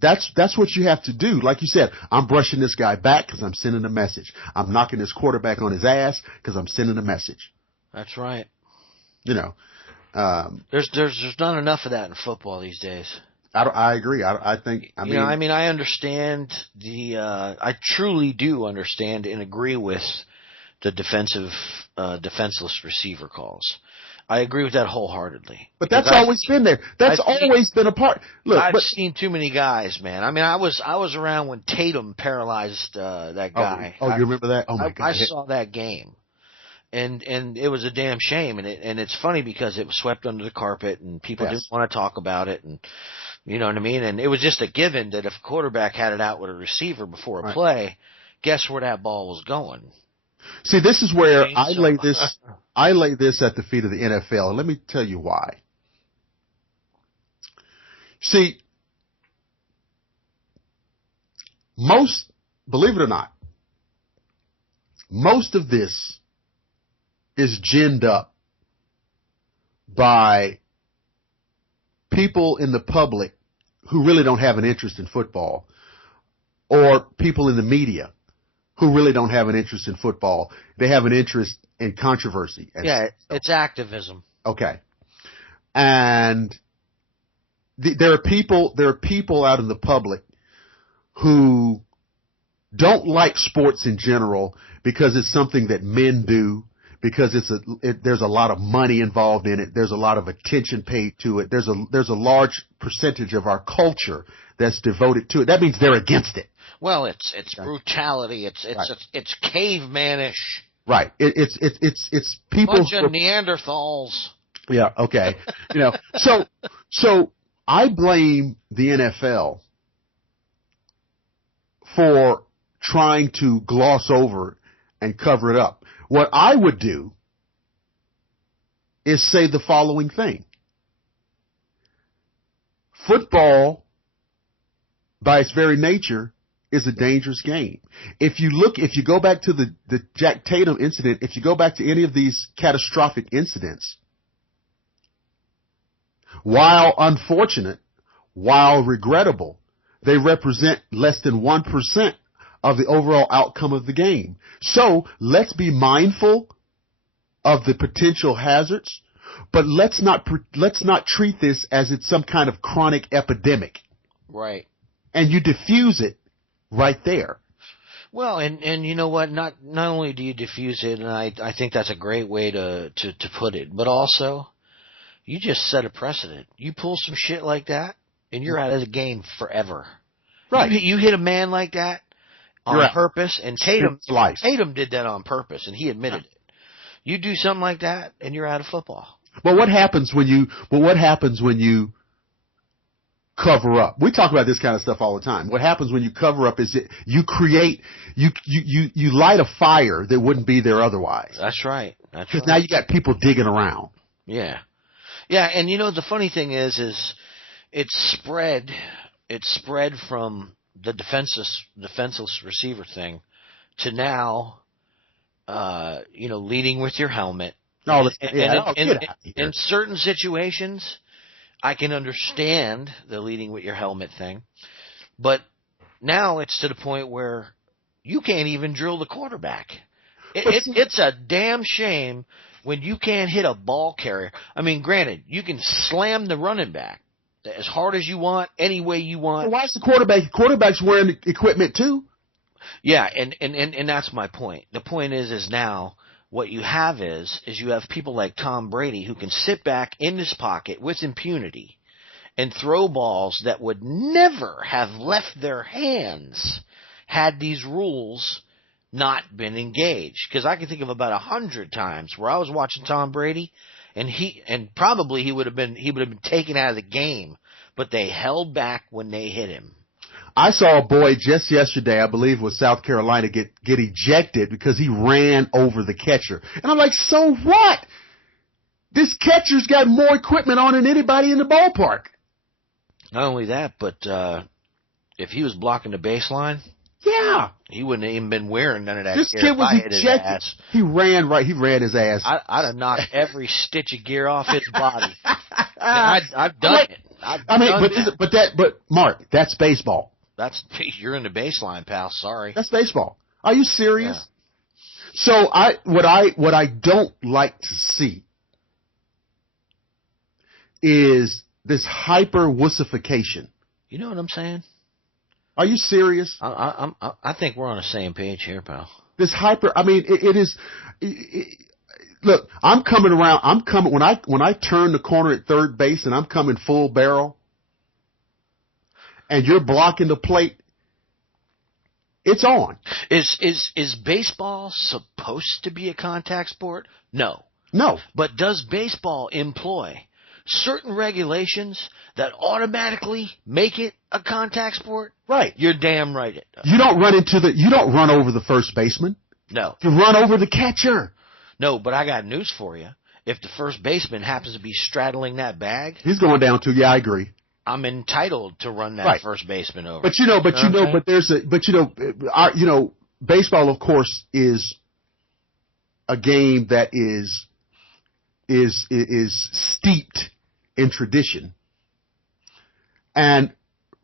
that's what you have to do. Like you said, I'm brushing this guy back because I'm sending a message. I'm knocking this quarterback on his ass because I'm sending a message. That's right. You know, there's not enough of that in football these days. I agree. I understand I truly do understand and agree with the defenseless receiver calls. I agree with that wholeheartedly. But that's always been there. That's always been a part. Look, I've seen too many guys, man. I mean, I was around when Tatum paralyzed that guy. Oh, you remember that? Oh my God! I saw that game, and it was a damn shame. And it's funny because it was swept under the carpet, and people didn't want to talk about it, and you know what I mean. And it was just a given that if a quarterback had it out with a receiver before a play, guess where that ball was going? See, this is where I lay this at the feet of the NFL, and let me tell you why. See, believe it or not, most of this is ginned up by people in the public who really don't have an interest in football, or people in the media who really don't have an interest in football. They have an interest in controversy. It's activism. Okay. And there are people out in the public who don't like sports in general because it's something that men do, because there's a lot of money involved in it. There's a lot of attention paid to it. There's a large percentage of our culture that's devoted to it. That means they're against it. Well, it's brutality. It's cavemanish. Right. It's people. Bunch of Neanderthals. Yeah. Okay. You know. So I blame the NFL for trying to gloss over and cover it up. What I would do is say the following thing: football, by its very nature, is a dangerous game. If you go back to the Jack Tatum incident, if you go back to any of these catastrophic incidents, while unfortunate, while regrettable, they represent less than 1% of the overall outcome of the game. So let's be mindful of the potential hazards, but let's not treat this as it's some kind of chronic epidemic. Right. And you diffuse it right there. Well, and you know what? Not only do you diffuse it, and I think that's a great way to put it, but also you just set a precedent. You pull some shit like that, and you're out of the game forever. Right. You hit a man like that on purpose, and Tatum did that on purpose, and he admitted it. You do something like that, and you're out of football. But what happens when you cover up? We talk about this kind of stuff all the time. What happens when you cover up is that you light a fire that wouldn't be there otherwise. That's right. Because now you got people digging around. Yeah. Yeah, and you know the funny thing is it's spread from the defenseless receiver thing to now leading with your helmet. In certain situations, I can understand the leading with your helmet thing, but now it's to the point where you can't even drill the quarterback. It's a damn shame when you can't hit a ball carrier. I mean, granted, you can slam the running back as hard as you want, any way you want. Well, why is the quarterback's wearing equipment too? Yeah, and that's my point. The point is now what you have is you have people like Tom Brady who can sit back in his pocket with impunity and throw balls that would never have left their hands had these rules not been engaged. Because I can think of about 100 times where I was watching Tom Brady and probably he would have been taken out of the game, but they held back when they hit him. I saw a boy just yesterday, I believe it was South Carolina, get ejected because he ran over the catcher. And I'm like, so what? This catcher's got more equipment on than anybody in the ballpark. Not only that, but if he was blocking the baseline, yeah, he wouldn't have even been wearing none of that. This kid was ejected. He ran his ass. I'd have knocked every stitch of gear off his body. I've done it. I mean, but Mark, that's baseball. You're in the baseline, pal. Sorry. That's baseball. Are you serious? Yeah. So what I don't like to see is this hyper wussification. You know what I'm saying? Are you serious? I think we're on the same page here, pal. This hyper. I mean, it is. Look, I'm coming around. When I turn the corner at third base and I'm coming full barrel, and you're blocking the plate, it's on. Is baseball supposed to be a contact sport? No. But does baseball employ certain regulations that automatically make it a contact sport? Right. You're damn right it does. You don't run over the first baseman. No. You run over the catcher. No, but I got news for you. If the first baseman happens to be straddling that bag, he's going down too. Yeah, I agree. I'm entitled to run that first baseman over. Baseball, of course, is a game that is steeped in tradition, and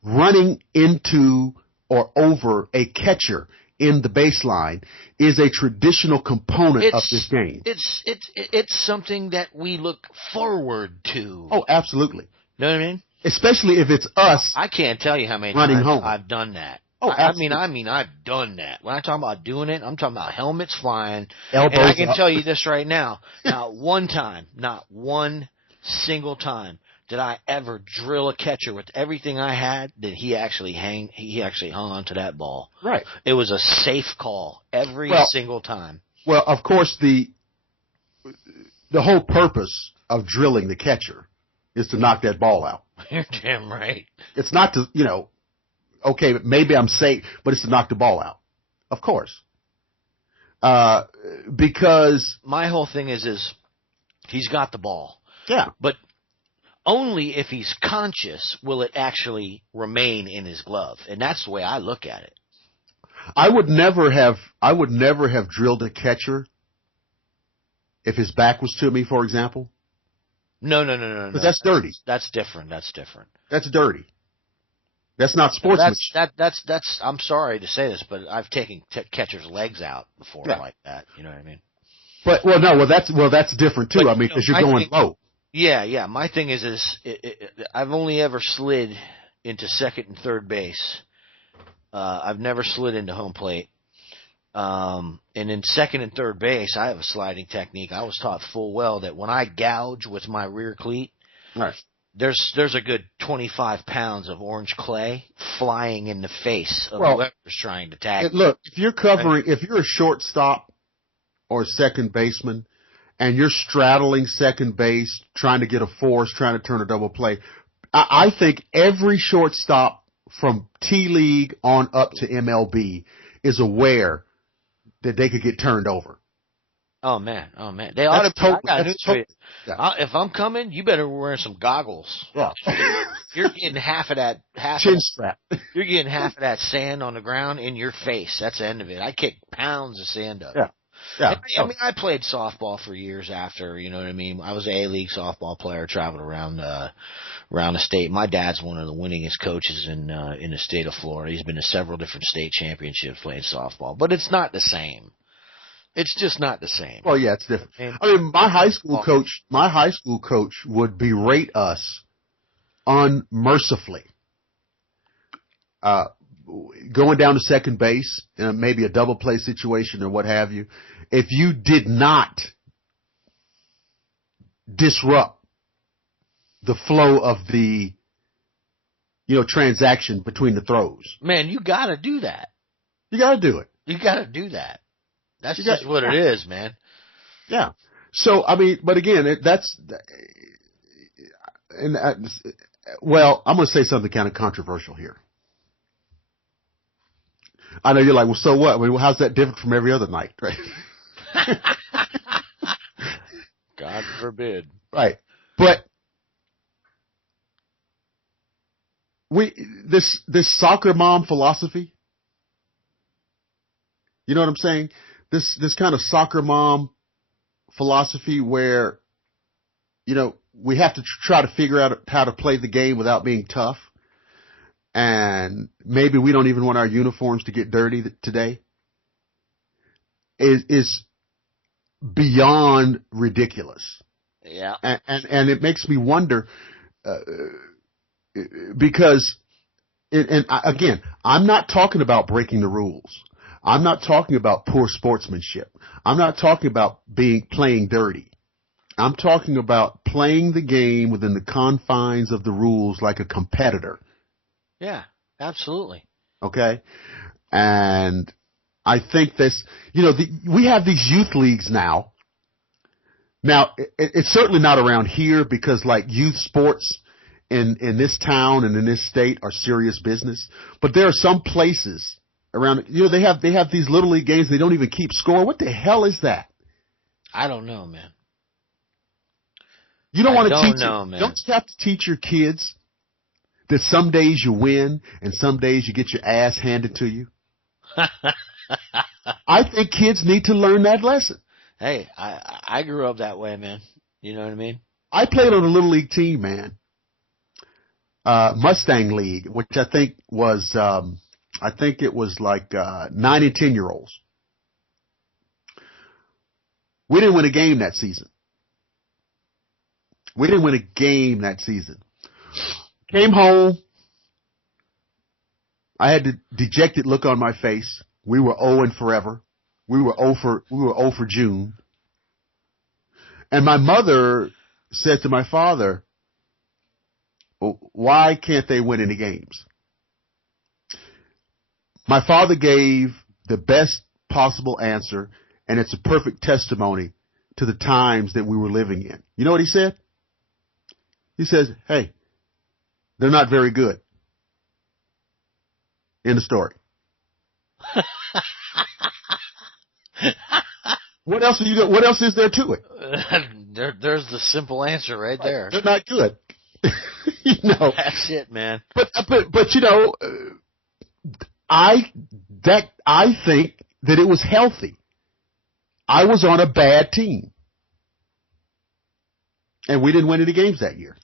running into or over a catcher in the baseline is a traditional component of this game. It's something that we look forward to. Oh, absolutely. Know what I mean? Especially if it's us. I can't tell you how many times home. I've done that. Oh, absolutely. I mean, I've done that. When I talk about doing it, I'm talking about helmets flying. Elbows and I can up. tell you this right now. Not one single time did I ever drill a catcher with everything I had that he actually hung onto that ball. Right. It was a safe call every single time. Well, of course, the whole purpose of drilling the catcher is to knock that ball out. You're damn right. It's not to, okay, maybe I'm safe, but it's to knock the ball out. Of course. Because my whole thing is he's got the ball. Yeah. But only if he's conscious will it actually remain in his glove. And that's the way I look at it. I would never have drilled a catcher if his back was to me, for example. No. Because that's dirty. That's different. That's dirty. That's not sportsmanship. That's. I'm sorry to say this, but I've taken catchers' legs out before like that. You know what I mean? But that's different too. But, I mean, because you're going low. Yeah. My thing is I've only ever slid into second and third base. I've never slid into home plate. And in second and third base, I have a sliding technique. I was taught full well that when I gouge with my rear cleat, right, there's a good 25 pounds of orange clay flying in the face of whoever's trying to tag. Look, if you're a shortstop or a second baseman, and you're straddling second base, trying to get a force, trying to turn a double play, I think every shortstop from T-League on up to MLB is aware that they could get turned over. Oh man. They ought to. If I'm coming, you better be wearing some goggles. Yeah. You're getting half of that chin strap. You're getting half of that sand on the ground in your face. That's the end of it. I kicked pounds of sand up. Yeah. I mean, I played softball for years after, you know what I mean? I was an A-League softball player, traveled around the state. My dad's one of the winningest coaches in the state of Florida. He's been to several different state championships playing softball. But it's not the same. It's just not the same. Well, yeah, it's different. I mean, my high school coach would berate us unmercifully. Going down to second base, maybe a double play situation or what have you, if you did not disrupt the flow of the, transaction between the throws. Man, you gotta do that. You gotta do it. You gotta do that. That's just what it is, man. Yeah. So, I mean, but again, I'm going to say something kind of controversial here. I know you're like, well, so what? I mean, how's that different from every other night, right? God forbid. Right. But this soccer mom philosophy, you know what I'm saying? This kind of soccer mom philosophy where, we have to try to figure out how to play the game without being tough. And maybe we don't even want our uniforms to get dirty today is beyond ridiculous. Yeah. And it makes me wonder, because, again, I'm not talking about breaking the rules. I'm not talking about poor sportsmanship. I'm not talking about playing dirty. I'm talking about playing the game within the confines of the rules like a competitor. Yeah, absolutely. Okay? And I think this, we have these youth leagues now. Now, it's certainly not around here because like youth sports in this town and in this state are serious business. But there are some places around, they have these little league games. They don't even keep score. What the hell is that? I don't know, man. You don't want to teach man. Don't you have to teach your kids that some days you win and some days you get your ass handed to you? I think kids need to learn that lesson. Hey, I grew up that way, man. You know what I mean? I played on a little league team, man. Mustang League, which I think it was like 9 and 10-year-olds. We didn't win a game that season. Came home. I had the dejected look on my face. We were 0 forever. We were 0 for June. And my mother said to my father, why can't they win any games? My father gave the best possible answer, and it's a perfect testimony to the times that we were living in. You know what he said? He says, hey, they're not very good. End of story. What else is there to it? There's the simple answer right there. They're not good. That's it, man. But I think that it was healthy. I was on a bad team, and we didn't win any games that year.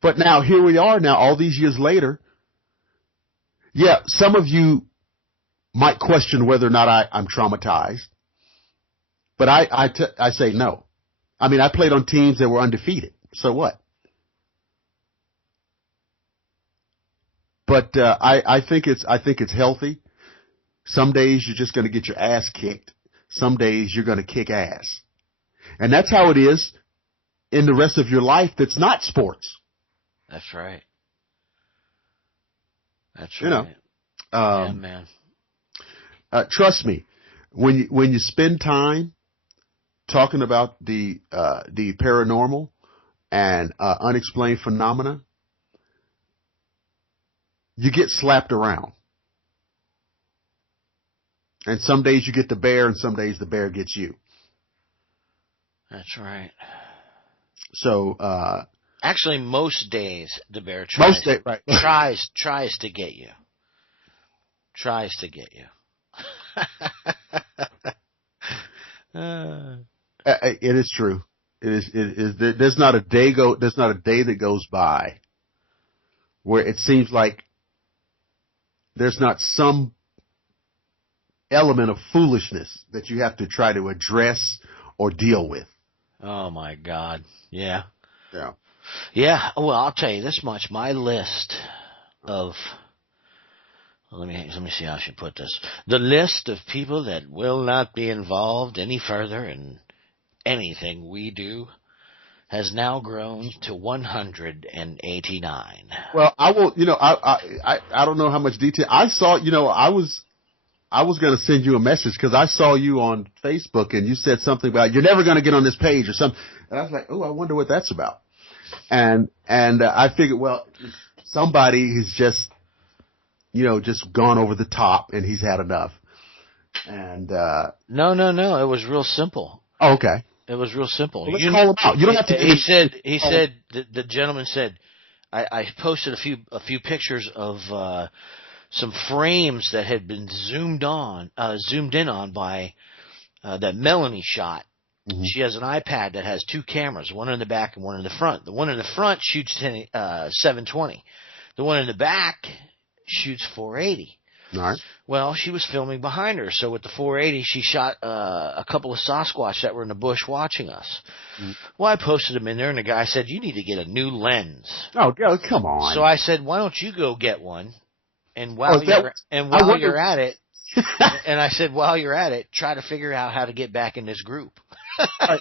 But now here we are now, all these years later. Yeah, some of you might question whether or not I'm traumatized, but I say no. I mean, I played on teams that were undefeated. So what? But I think it's healthy. Some days you're just going to get your ass kicked. Some days you're going to kick ass, and that's how it is in the rest of your life. That's not sports. That's right. That's right. Yeah, man. Trust me, when you spend time talking about the paranormal and unexplained phenomena, you get slapped around. And some days you get the bear, and some days the bear gets you. That's right. So, actually, most days the bear tries to get you. Tries to get you. It is true. It is. There's not a day that goes by where it seems like there's not some element of foolishness that you have to try to address or deal with. Oh my God. Yeah. Yeah. Yeah. Well, I'll tell you this much. My list of let me see how I should put this. The list of people that will not be involved any further in anything we do has now grown to 189. Well, I will. I don't know how much detail I saw. I was going to send you a message because I saw you on Facebook and you said something about you're never going to get on this page or something, and I was like, oh, I wonder what that's about. And I figured, well, somebody has just gone over the top and he's had enough. And no, it was real simple. Oh, okay. It was real simple. Well, let's call him out. You don't have to. He said the gentleman said, I posted a few pictures of some frames that had been zoomed in on by that Melanie shot Mm-hmm. She has an iPad that has 2 cameras, one in the back and one in the front. The one in the front shoots 720. The one in the back shoots 480. All right. Well, she was filming behind her, so with the 480, she shot a couple of Sasquatch that were in the bush watching us. Mm. Well, I posted them in there, and the guy said, "You need to get a new lens." Oh, come on. So I said, "Why don't you go get one? And while you're at it, and I said, while you're at it, try to figure out how to get back in this group." Right.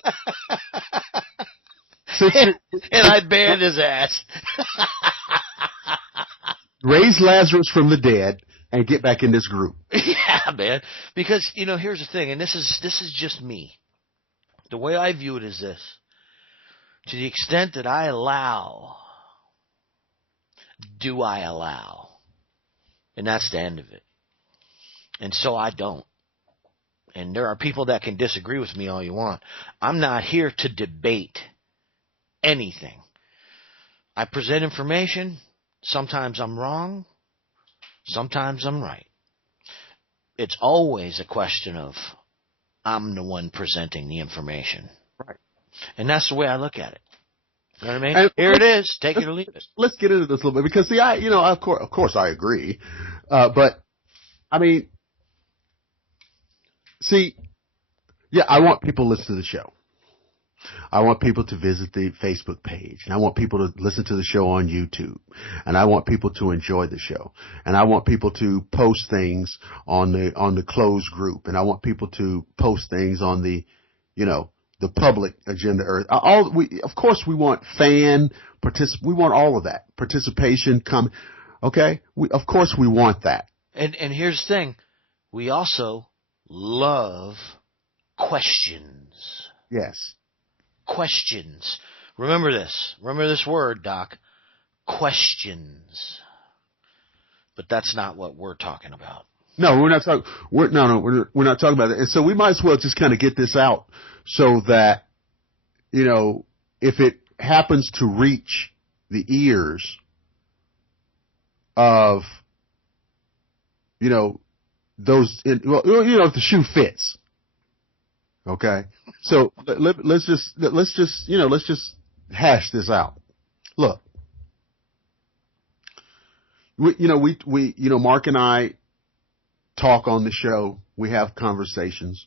and I banned his ass. Raise Lazarus from the dead and get back in this group. Yeah, man. Because, here's the thing, and this is just me. The way I view it is this. To the extent that I allow, do I allow? And that's the end of it. And so I don't. And there are people that can disagree with me all you want. I'm not here to debate anything. I present information. Sometimes I'm wrong. Sometimes I'm right. It's always a question of I'm the one presenting the information. Right. And that's the way I look at it. You know what I mean? And here it is. Take it or leave it. Let's get into this a little bit because, see, of course I agree. But, I mean, see, yeah, I want people to listen to the show. I want people to visit the Facebook page, and I want people to listen to the show on YouTube, and I want people to enjoy the show, and I want people to post things on the closed group, and I want people to post things on the, the public agenda. Of course, we want we want all of that participation. Okay, of course we want that. And here's the thing, we also love questions. Yes. Questions. Remember this. Remember this word, Doc. Questions. But that's not what we're talking about. No, we're not talking. We're not talking about that. And so we might as well just kind of get this out so that, if it happens to reach the ears of, those. If the shoe fits. Okay, so let's just hash this out. Look, we Mark and I talk on the show. We have conversations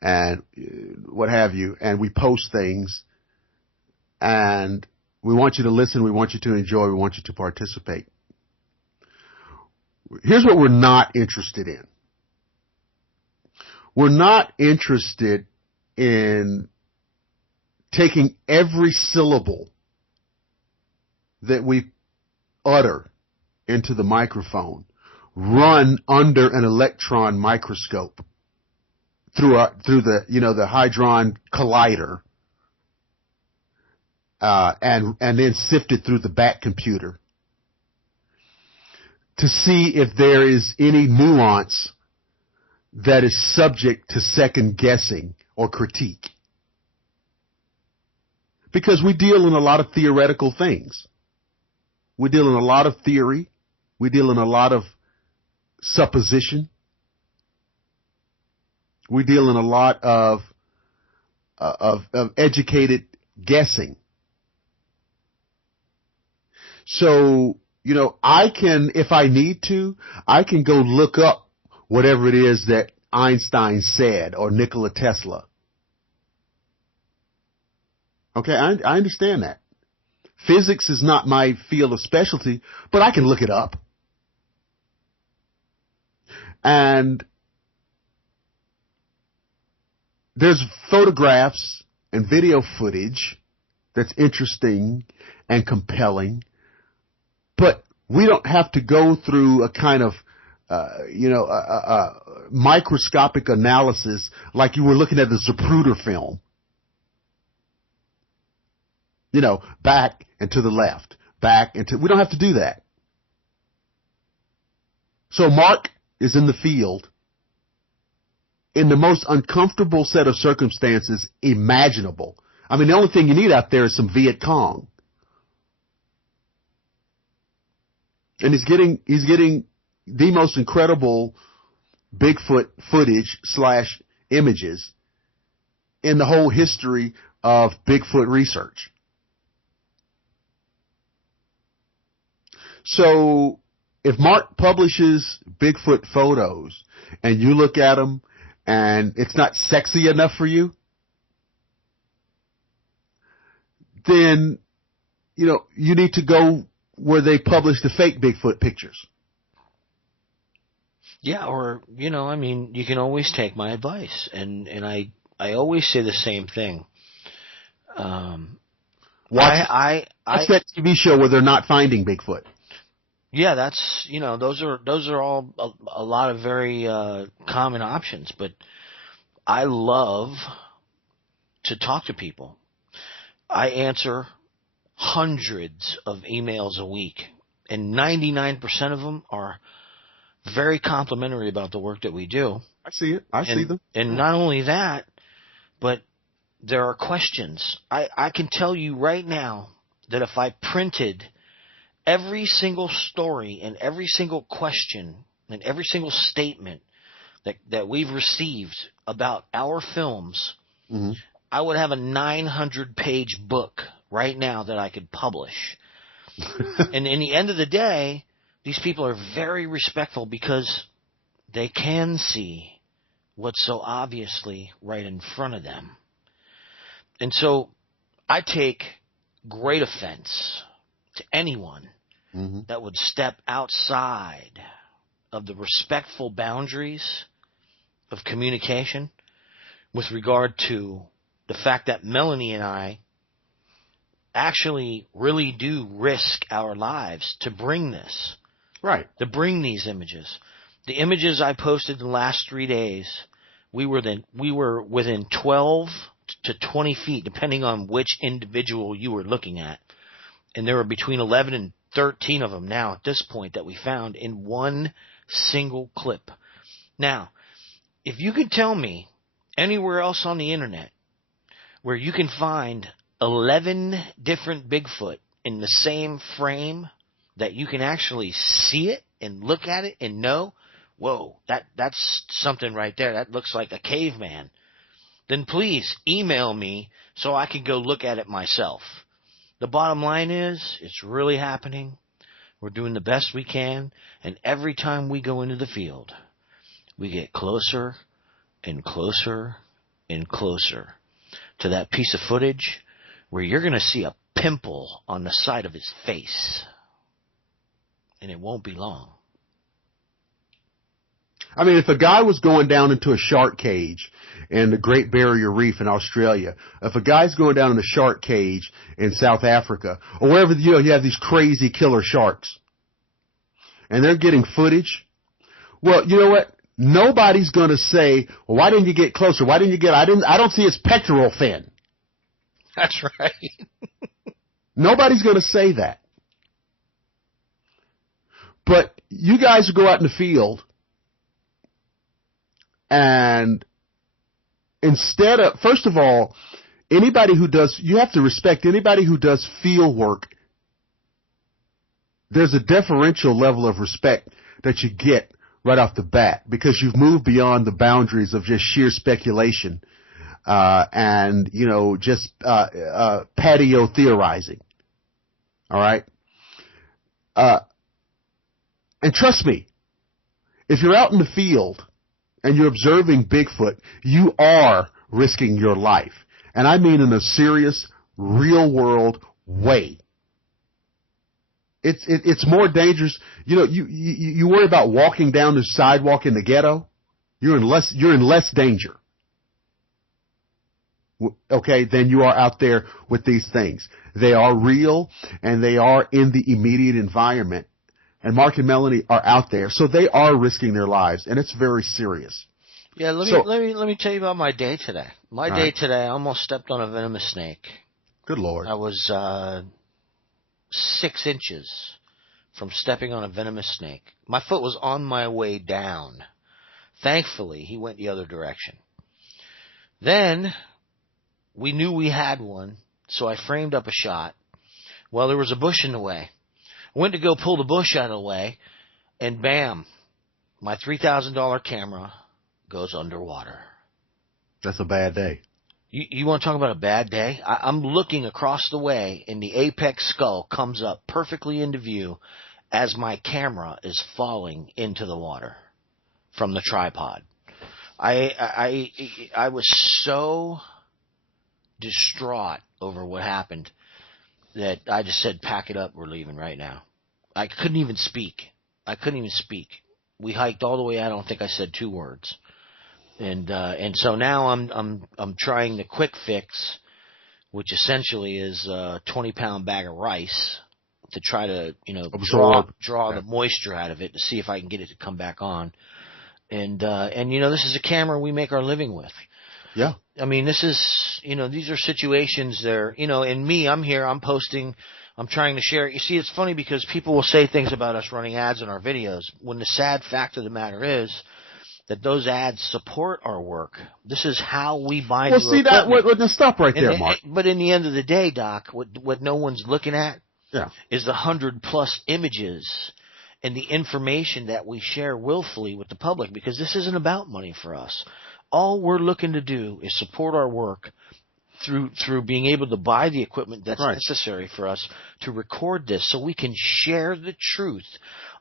and what have you, and we post things. And we want you to listen. We want you to enjoy. We want you to participate. Here's what we're not interested in. We're not interested in taking every syllable that we utter into the microphone, run under an electron microscope through the Hadron Collider, and then sift it through the back computer to see if there is any nuance that is subject to second guessing or critique. Because we deal in a lot of theoretical things. We deal in a lot of theory. We deal in a lot of supposition. We deal in a lot of educated guessing. So, I can, if I need to, I can go look up whatever it is that Einstein said or Nikola Tesla. Okay, I understand that. Physics is not my field of specialty, but I can look it up. And there's photographs and video footage that's interesting and compelling, but we don't have to go through a kind of microscopic analysis like you were looking at the Zapruder film. Back and to the left, we don't have to do that. So Mark is in the field in the most uncomfortable set of circumstances imaginable. I mean, the only thing you need out there is some Viet Cong. And he's getting the most incredible Bigfoot footage / images in the whole history of Bigfoot research. So if Mark publishes Bigfoot photos and you look at them and it's not sexy enough for you, then, you know, you need to go where they publish the fake Bigfoot pictures. Yeah, or, you know, I mean, you can always take my advice. And I always say the same thing. Watch that TV show where they're not finding Bigfoot. Yeah, that's, you know, those are all a lot of very common options. But I love to talk to people. I answer hundreds of emails a week, and 99% of them are very complimentary about the work that we do. I see it. I see them. And not only that, but there are questions. I can tell you right now that if I printed every single story and every single question and every single statement that we've received about our films, mm-hmm. I would have a 900-page book right now that I could publish. And in the end of the day, these people are very respectful because they can see what's so obviously right in front of them. And so I take great offense to anyone mm-hmm. that would step outside of the respectful boundaries of communication with regard to the fact that Melanie and I actually really do risk our lives to bring this. Right. To bring these images. The images I posted in the last 3 days, we were within 12 to 20 feet, depending on which individual you were looking at. And there were between 11 and 13 of them now at this point that we found in one single clip. Now, if you could tell me anywhere else on the internet where you can find 11 different Bigfoot in the same frame that you can actually see it and look at it and know, whoa, that's something right there. That looks like a caveman. Then please email me so I can go look at it myself. The bottom line is, it's really happening. We're doing the best we can. And every time we go into the field, we get closer and closer and closer to that piece of footage where you're going to see a pimple on the side of his face. And it won't be long. I mean, if a guy was going down into a shark cage in the Great Barrier Reef in Australia, if a guy's going down in a shark cage in South Africa, or wherever, you know, you have these crazy killer sharks, and they're getting footage, well, you know what? Nobody's going to say, well, why didn't you get closer? Why didn't you get, I don't see his pectoral fin. That's right. Nobody's going to say that. But you guys go out in the field, and instead of, first of all, anybody who does, you have to respect anybody who does field work. There's a deferential level of respect that you get right off the bat because you've moved beyond the boundaries of just sheer speculation and, you know, just patio theorizing. All right? And trust me, if you're out in the field and you're observing Bigfoot, you are risking your life. And I mean in a serious, real-world way. It's more dangerous. You know, you worry about walking down the sidewalk in the ghetto. You're in less danger. Okay, than you are out there with these things. They are real and they are in the immediate environment. And Mark and Melanie are out there, so they are risking their lives, and it's very serious. Yeah, let me tell you about my day today. My day today, I almost stepped on a venomous snake. Good Lord. I was 6 inches from stepping on a venomous snake. My foot was on my way down. Thankfully, he went the other direction. Then, we knew we had one, so I framed up a shot. Well, there was a bush in the way. I went to go pull the bush out of the way, and bam, my $3,000 camera goes underwater. That's a bad day. You want to talk about a bad day? I'm looking across the way, and the apex skull comes up perfectly into view as my camera is falling into the water from the tripod. I was so distraught over what happened that I just said, pack it up, we're leaving right now. I couldn't even speak. We hiked all the way out. I don't think I said 2 words. And so now I'm trying the quick fix, which essentially is a 20-pound bag of rice to try to, draw the moisture out of it to see if I can get it to come back on. And this is a camera we make our living with. Yeah. I mean, this is, these are situations there, and me, I'm here, I'm posting, I'm trying to share it. You see, it's funny because people will say things about us running ads in our videos when the sad fact of the matter is that those ads support our work. This is how we buy new equipment. Well, see, stop right there, Mark. But in the end of the day, Doc, what no one's looking at is the 100+ images and the information that we share willfully with the public, because this isn't about money for us. All we're looking to do is support our work through being able to buy the equipment that's necessary for us to record this so we can share the truth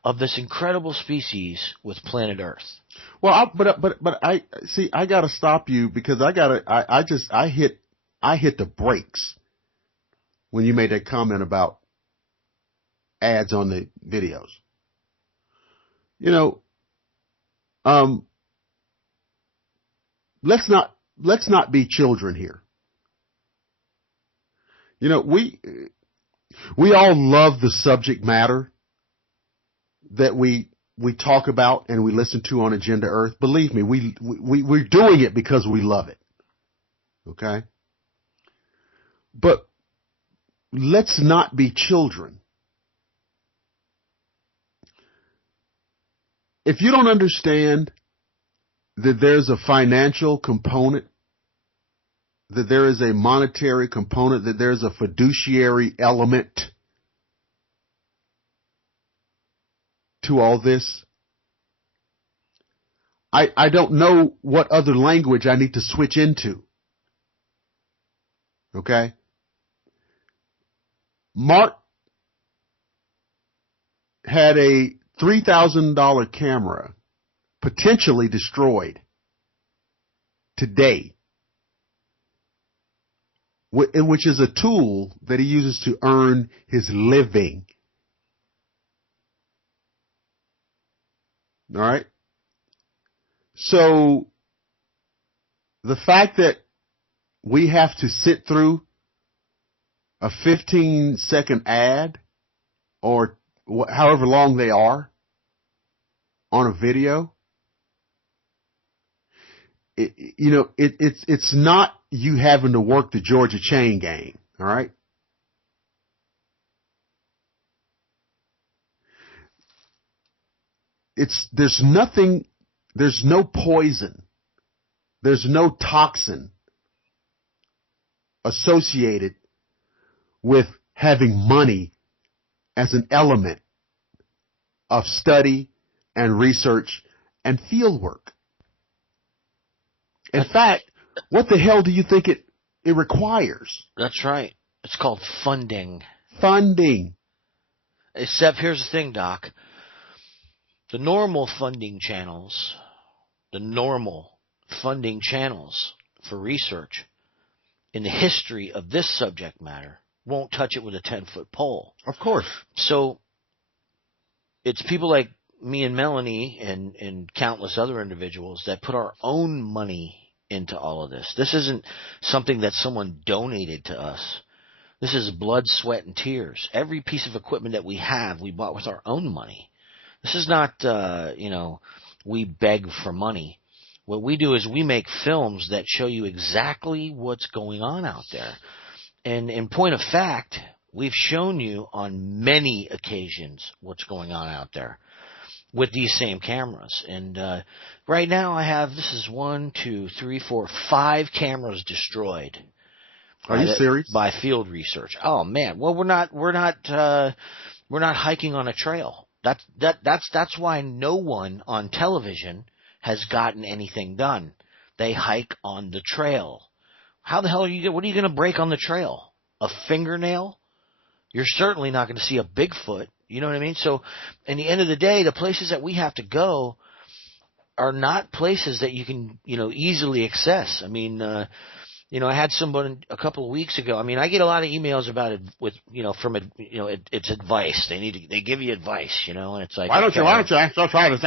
of this incredible species with planet Earth. Well, but I got to stop you because I hit the brakes when you made that comment about ads on the videos. Let's not be children here. We all love the subject matter that we talk about and we listen to on Agenda Earth. Believe me, we're doing it because we love it. Okay? But let's not be children. If you don't understand that there's a financial component, that there is a monetary component, that there's a fiduciary element to all this, I don't know what other language I need to switch into. Okay? Mark had a $3,000 camera potentially destroyed today, which is a tool that he uses to earn his living. All right? So the fact that we have to sit through a 15-second ad or however long they are on a video, it's not you having to work the Georgia chain gang, all right? There's no poison, there's no toxin associated with having money as an element of study and research and field work. In fact, what the hell do you think it requires? That's right. It's called funding. Funding. Except here's the thing, Doc. The normal funding channels for research in the history of this subject matter won't touch it with a 10-foot pole. Of course. So it's people like me and Melanie and countless other individuals that put our own money into all of this. This isn't something that someone donated to us. This is blood, sweat, and tears. Every piece of equipment that we have, we bought with our own money. This is not, we beg for money. What we do is we make films that show you exactly what's going on out there. And in point of fact, we've shown you on many occasions what's going on out there with these same cameras. And right now I have, this is 1, 2, 3, 4, 5 cameras destroyed. Are you serious? By field research. Oh man. Well, we're not hiking on a trail. That's why no one on television has gotten anything done. They hike on the trail. How the hell what are you going to break on the trail? A fingernail? You're certainly not going to see a Bigfoot. You know what I mean? So, in the end of the day, the places that we have to go are not places that you can, easily access. I mean, I had someone a couple of weeks ago. I mean, I get a lot of emails about it it's advice. They give you advice, and it's like, why don't you actually try this?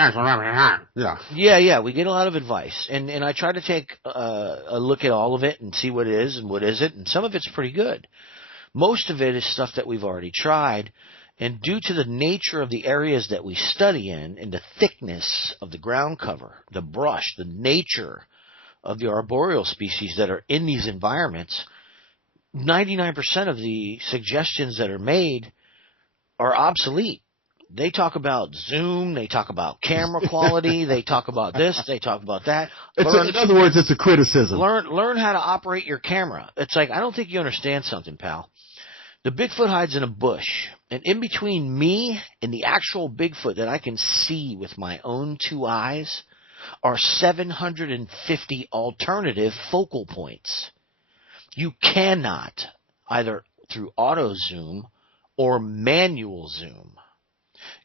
Yeah. We get a lot of advice, and I try to take a look at all of it and see what it is and what isn't, and some of it's pretty good. Most of it is stuff that we've already tried. And due to the nature of the areas that we study in and the thickness of the ground cover, the brush, the nature of the arboreal species that are in these environments, 99% of the suggestions that are made are obsolete. They talk about zoom, they talk about camera quality, they talk about this, they talk about that. In other words, it's a criticism. Learn how to operate your camera. It's like, I don't think you understand something, pal. The Bigfoot hides in a bush, and in between me and the actual Bigfoot that I can see with my own two eyes are 750 alternative focal points. You cannot, either through auto zoom or manual zoom,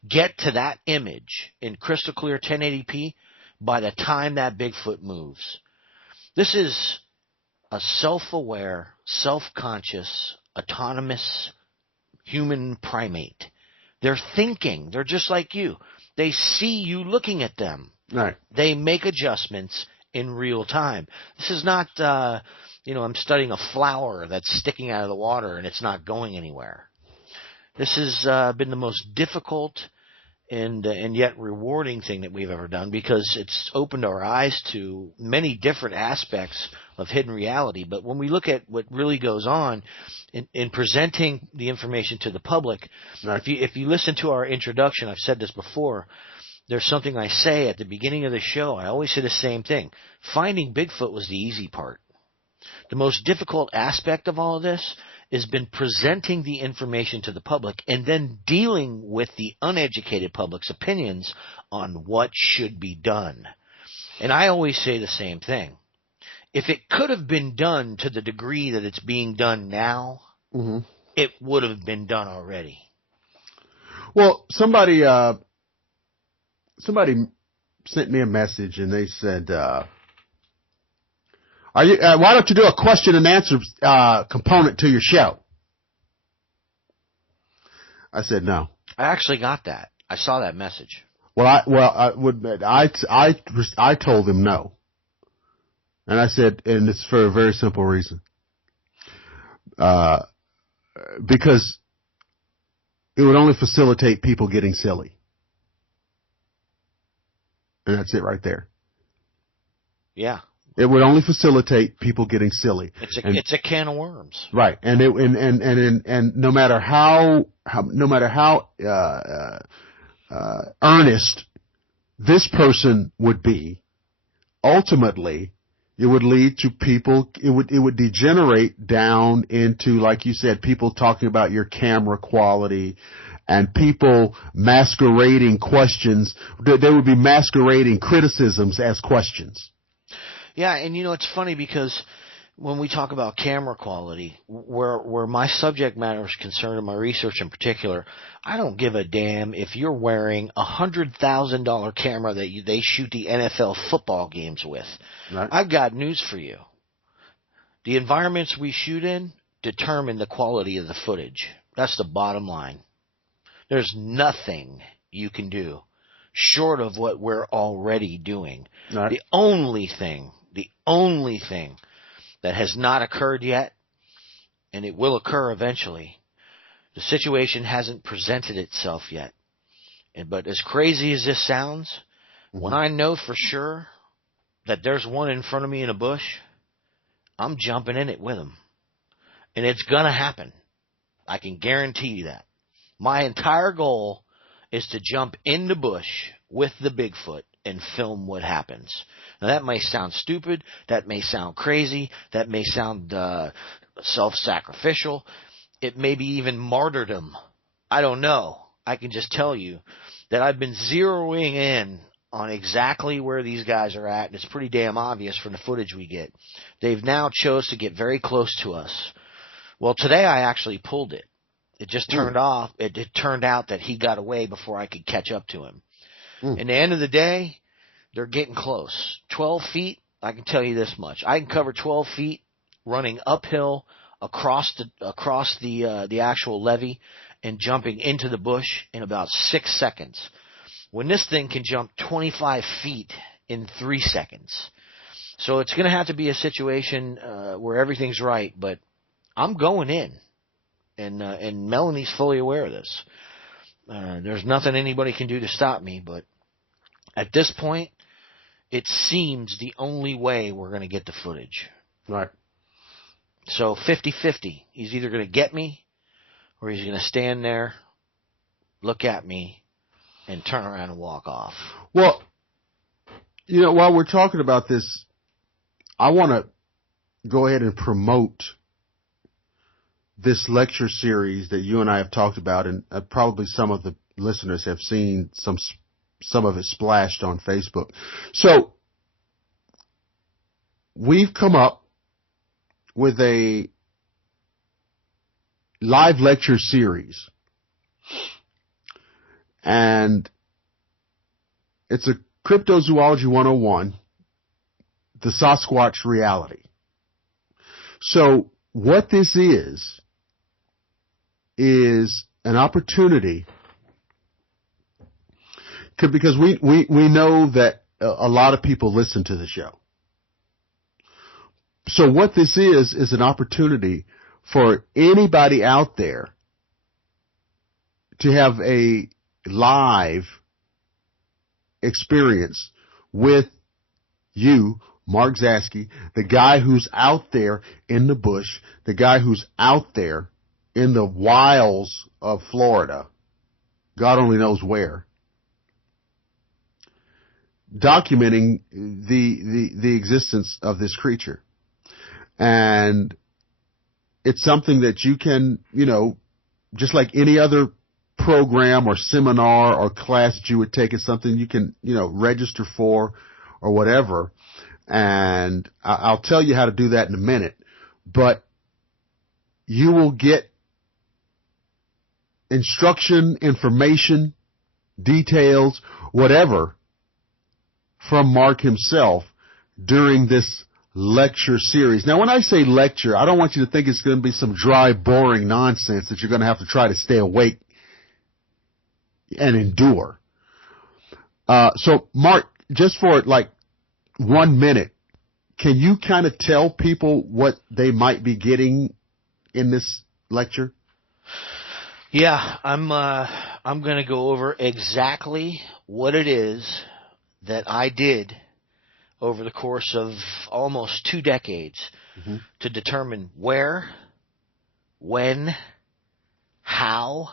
get to that image in crystal clear 1080p by the time that Bigfoot moves. This is a self-aware, self-conscious, autonomous human primate. They're thinking. They're just like you. They see you looking at them. Right. They make adjustments in real time. This is not, I'm studying a flower that's sticking out of the water and it's not going anywhere. This has been the most difficult and yet rewarding thing that we've ever done, because it's opened our eyes to many different aspects of hidden reality. But when we look at what really goes on in presenting the information to the public, right. If you listen to our introduction, I've said this before, there's something I say at the beginning of the show. I always say the same thing. Finding Bigfoot was the easy part. The most difficult aspect of all of this has been presenting the information to the public and then dealing with the uneducated public's opinions on what should be done. And I always say the same thing. If it could have been done to the degree that it's being done now, mm-hmm. it would have been done already. Well, somebody sent me a message and they said, why don't you do a question and answer component to your show? I said no. I actually got that. I saw that message. I told him no, and I said, and it's for a very simple reason, because it would only facilitate people getting silly, and that's it right there. Yeah. It would only facilitate people getting silly. It's a can of worms, right? And no matter how earnest this person would be, ultimately it would lead to people. It would degenerate down into, like you said, people talking about your camera quality, and people masquerading questions. There would be masquerading criticisms as questions. Yeah, and it's funny because when we talk about camera quality, where my subject matter is concerned, and my research in particular, I don't give a damn if you're wearing a $100,000 camera that they shoot the NFL football games with. Right. I've got news for you. The environments we shoot in determine the quality of the footage. That's the bottom line. There's nothing you can do short of what we're already doing. Right. The only thing that has not occurred yet, and it will occur eventually, the situation hasn't presented itself yet. But as crazy as this sounds, mm-hmm. when I know for sure that there's one in front of me in a bush, I'm jumping in it with him. And it's going to happen. I can guarantee you that. My entire goal is to jump in the bush with the Bigfoot and film what happens. Now, that may sound stupid. That may sound crazy. That may sound self-sacrificial. It may be even martyrdom. I don't know. I can just tell you that I've been zeroing in on exactly where these guys are at, and it's pretty damn obvious from the footage we get. They've now chose to get very close to us. Well, today I actually pulled it. It just turned off. It turned out that he got away before I could catch up to him. In the end of the day, they're getting close. 12 feet, I can tell you this much. I can cover 12 feet running uphill across the actual levee and jumping into the bush in about 6 seconds. When this thing can jump 25 feet in 3 seconds. So it's going to have to be a situation where everything's right, but I'm going in. And Melanie's fully aware of this. There's nothing anybody can do to stop me, but at this point, it seems the only way we're going to get the footage. Right. So 50-50. He's either going to get me, or he's going to stand there, look at me, and turn around and walk off. Well, while we're talking about this, I want to go ahead and promote this lecture series that you and I have talked about, and probably some of the listeners have seen some of it splashed on Facebook. So we've come up with a live lecture series, and it's a Cryptozoology 101, the Sasquatch reality. So what this is an opportunity, because we know that a lot of people listen to the show. So what this is an opportunity for anybody out there to have a live experience with you, Mark Zaske, the guy who's out there in the bush, the guy who's out there in the wilds of Florida, God only knows where, documenting the existence of this creature. And it's something that you can, just like any other program or seminar or class that you would take, it's something you can, register for or whatever. And I'll tell you how to do that in a minute. But you will get instruction, information, details, whatever, from Mark himself during this lecture series. Now, when I say lecture, I don't want you to think it's going to be some dry, boring nonsense that you're going to have to try to stay awake and endure. So, Mark, just for 1 minute, can you kind of tell people what they might be getting in this lecture? Yeah, I'm going to go over exactly what it is that I did over the course of almost 2 decades to determine where, when, how,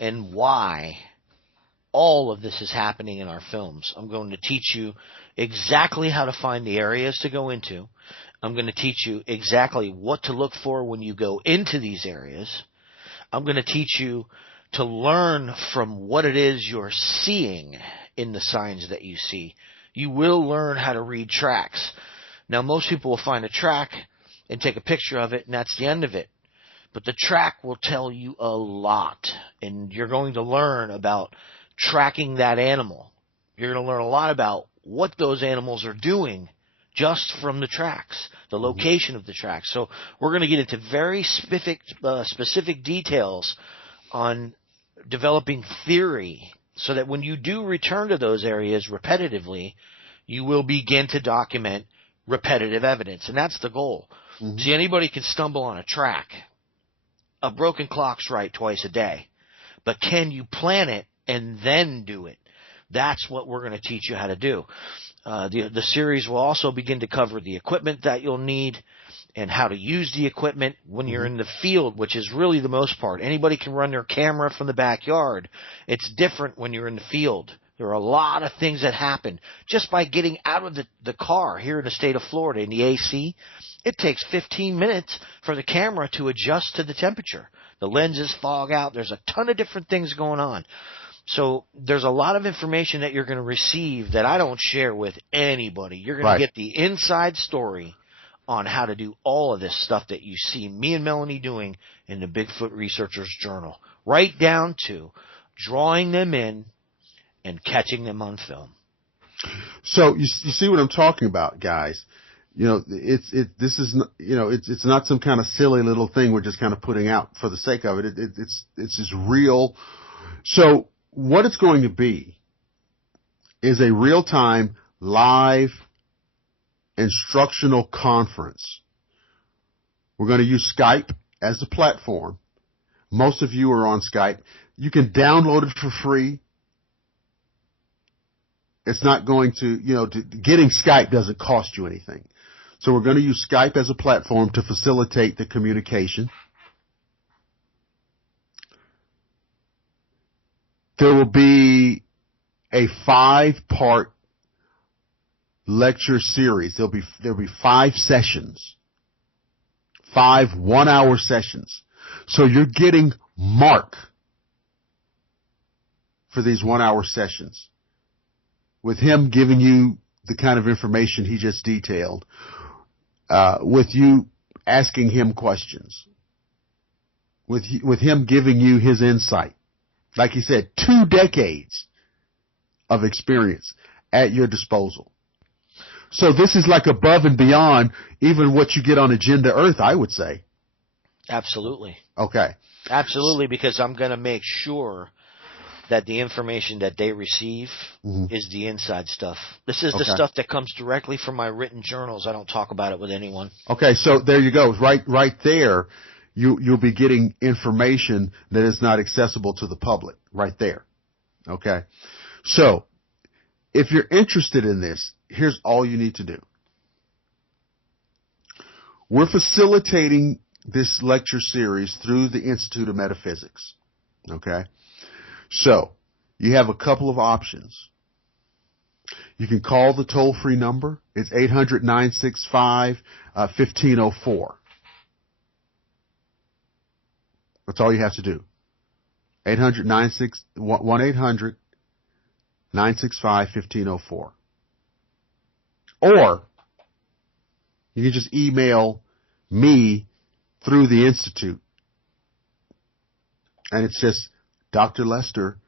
and why all of this is happening in our films. I'm going to teach you exactly how to find the areas to go into. I'm going to teach you exactly what to look for when you go into these areas. I'm going to teach you to learn from what it is you're seeing in the signs that you see. You will learn how to read tracks. Now, most people will find a track and take a picture of it, and that's the end of it. But the track will tell you a lot, and you're going to learn about tracking that animal. You're going to learn a lot about what those animals are doing just from the tracks, the location of the tracks. So we're going to get into very specific details on developing theory so that when you do return to those areas repetitively, you will begin to document repetitive evidence. And that's the goal. See, anybody can stumble on a track. A broken clock's right twice a day. But can you plan it and then do it? That's what we're going to teach you how to do. The series will also begin to cover the equipment that you'll need and how to use the equipment when you're in the field, which is really the most part. Anybody can run their camera from the backyard. It's different when you're in the field. There are a lot of things that happen just by getting out of the car here in the state of Florida in the AC. It takes 15 minutes for the camera to adjust to the temperature. The lenses fog out. There's a ton of different things going on. So there's a lot of information that you're going to receive that I don't share with anybody. You're going to get the inside story on how to do all of this stuff that you see me and Melanie doing in the Bigfoot Researchers Journal, right down to drawing them in and catching them on film. So you see what I'm talking about, guys. This is it's not some kind of silly little thing we're just kind of putting out for the sake of it. It's just real. So what it's going to be is a real-time live instructional conference. We're going to use Skype as the platform. Most of you are on Skype. You can download it for free. It's not going to, getting Skype doesn't cost you anything. So we're going to use Skype as a platform to facilitate the communication. There will be a 5-part lecture series. There'll be 5 sessions. 5 one-hour sessions. So you're getting Mark for these 1-hour sessions, with him giving you the kind of information he just detailed, with you asking him questions, with him giving you his insight. Like he said, 2 decades of experience at your disposal. So this is like above and beyond even what you get on Agenda Earth, I would say. Absolutely. Okay. Absolutely, because I'm going to make sure that the information that they receive is the inside stuff. This is the stuff that comes directly from my written journals. I don't talk about it with anyone. Okay, so there you go. Right there, you'll be getting information that is not accessible to the public. Right there. Okay. So if you're interested in this, here's all you need to do. We're facilitating this lecture series through the Institute of Metaphysics. Okay? So, you have a couple of options. You can call the toll-free number. It's 800-965-1504. That's all you have to do. 1-800-965-1504. Or, you can just email me through the Institute. And it's just Dr. Lester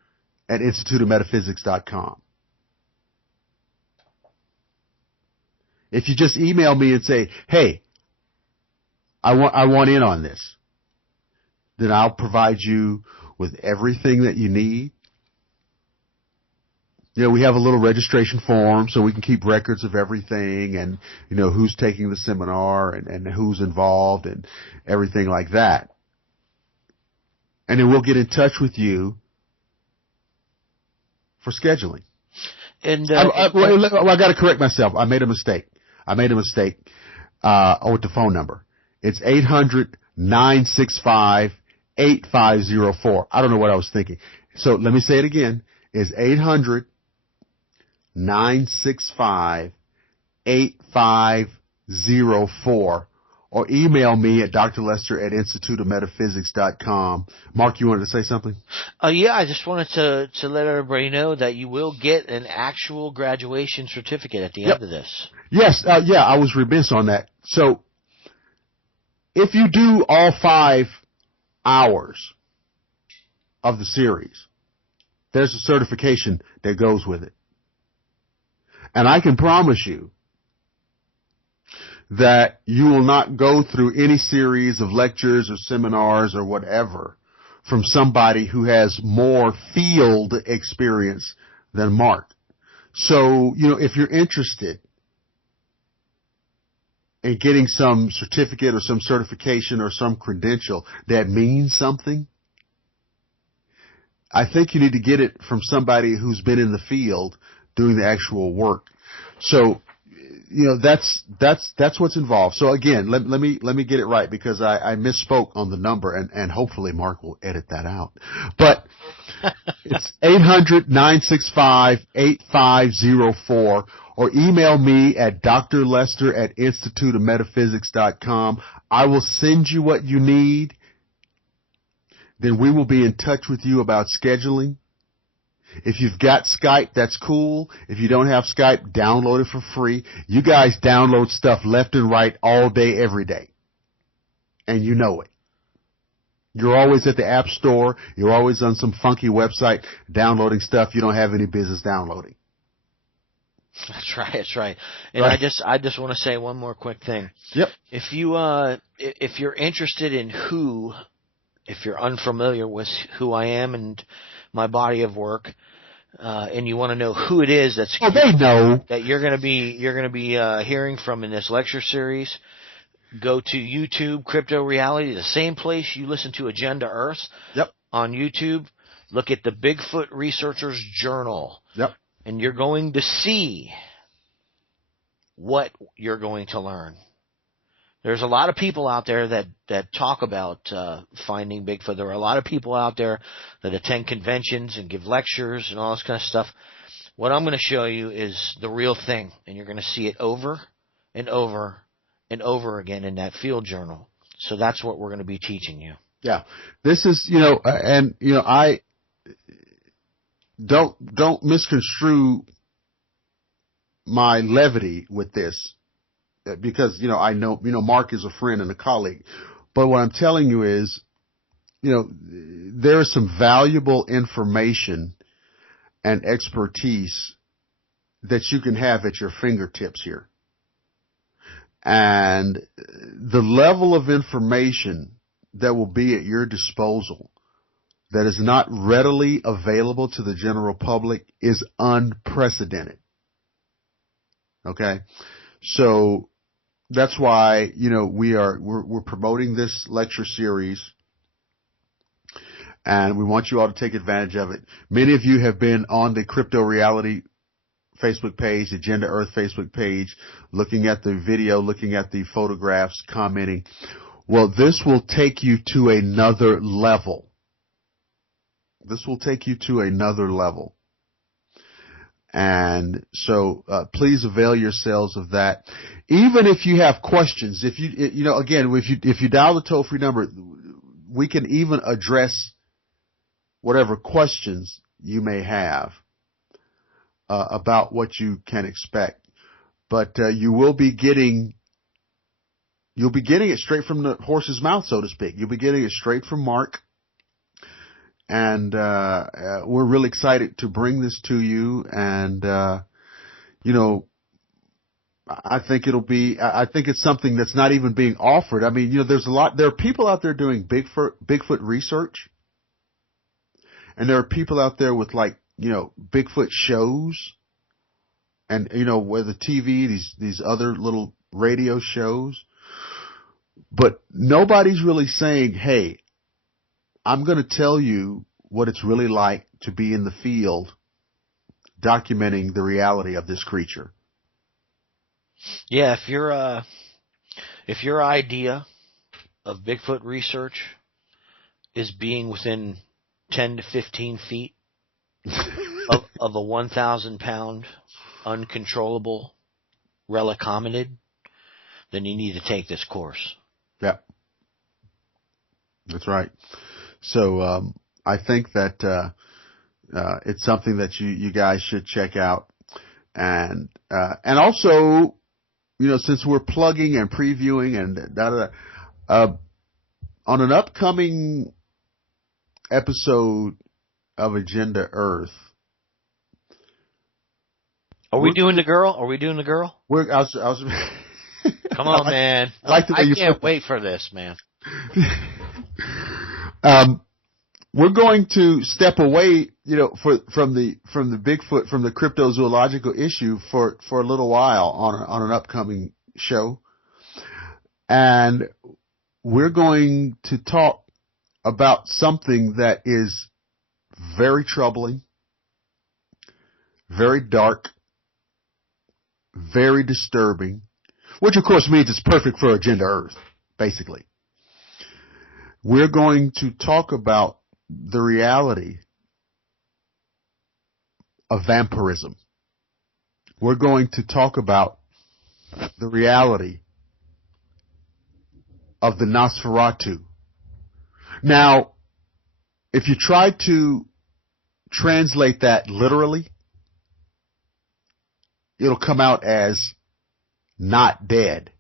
at instituteofmetaphysics.com. If you just email me and say, hey, I want in on this, then I'll provide you with everything that you need. We have a little registration form so we can keep records of everything and, who's taking the seminar and who's involved and everything like that. And then we'll get in touch with you for scheduling. And I got to correct myself. I made a mistake. With the phone number. It's 800-965-8504. I don't know what I was thinking. So let me say it again. It's 800-965-8504. Or email me at drlester@instituteofmetaphysics.com. Mark, you wanted to say something? Yeah, I just wanted to let everybody know that you will get an actual graduation certificate at the end of this. Yes, I was remiss on that. So, if you do all 5 hours of the series, there's a certification that goes with it. And I can promise you that you will not go through any series of lectures or seminars or whatever from somebody who has more field experience than Mark. So, if you're interested in getting some certificate or some certification or some credential that means something, I think you need to get it from somebody who's been in the field doing the actual work. So, that's what's involved. So again, let me get it right, because I misspoke on the number, and hopefully Mark will edit that out. But it's 800-965-8504, or email me at drlester@instituteofmetaphysics.com. I will send you what you need. Then we will be in touch with you about scheduling. If you've got Skype, that's cool. If you don't have Skype, download it for free. You guys download stuff left and right all day, every day. And you know it. You're always at the App Store. You're always on some funky website downloading stuff you don't have any business downloading. That's right. That's right. And right. I just want to say one more quick thing. Yep. If you're interested in if you're unfamiliar with who I am and my body of work, and you want to know who it is they know that you're going to be hearing from in this lecture series, go to YouTube, Crypto Reality, the same place you listen to Agenda Earth. Yep. On YouTube. Look at the Bigfoot Researchers Journal. Yep. And you're going to see what you're going to learn. There's a lot of people out there that talk about finding Bigfoot. There are a lot of people out there that attend conventions and give lectures and all this kind of stuff. What I'm going to show you is the real thing, and you're going to see it over and over and over again in that field journal. So that's what we're going to be teaching you. Yeah. This is, I don't misconstrue my levity with this, because, I know, Mark is a friend and a colleague. But what I'm telling you is, there is some valuable information and expertise that you can have at your fingertips here. And the level of information that will be at your disposal that is not readily available to the general public is unprecedented. Okay? So that's why, we're promoting this lecture series, and we want you all to take advantage of it. Many of you have been on the Crypto Reality Facebook page, Agenda Earth Facebook page, looking at the video, looking at the photographs, commenting. Well, this will take you to another level. This will take you to another level. And so, please avail yourselves of that. Even if you have questions, if you dial the toll-free number, we can even address whatever questions you may have about what you can expect. But you'll be getting it straight from the horse's mouth, so to speak. You'll be getting it straight from Mark. And we're really excited to bring this to you. And I think I think it's something that's not even being offered. I mean, there are people out there doing Bigfoot research, and there are people out there with Bigfoot shows, and where the TV, these other little radio shows, but nobody's really saying, hey, I'm going to tell you what it's really like to be in the field documenting the reality of this creature. Yeah, if your idea of Bigfoot research is being within 10 to 15 feet of a 1,000-pound uncontrollable relic hominid, then you need to take this course. Yeah, that's right. So I think that it's something that you guys should check out, and also, since we're plugging and previewing and on an upcoming episode of Agenda Earth. Are we doing the girl? Are we doing the girl? I was Come on, man. I can't wait for this, man. We're going to step away, from the Bigfoot, from the cryptozoological issue for a little while on an upcoming show. And we're going to talk about something that is very troubling, very dark, very disturbing, which of course means it's perfect for Agenda Earth, basically. We're going to talk about the reality of vampirism. We're going to talk about the reality of the Nosferatu. Now, if you try to translate that literally, it'll come out as not dead.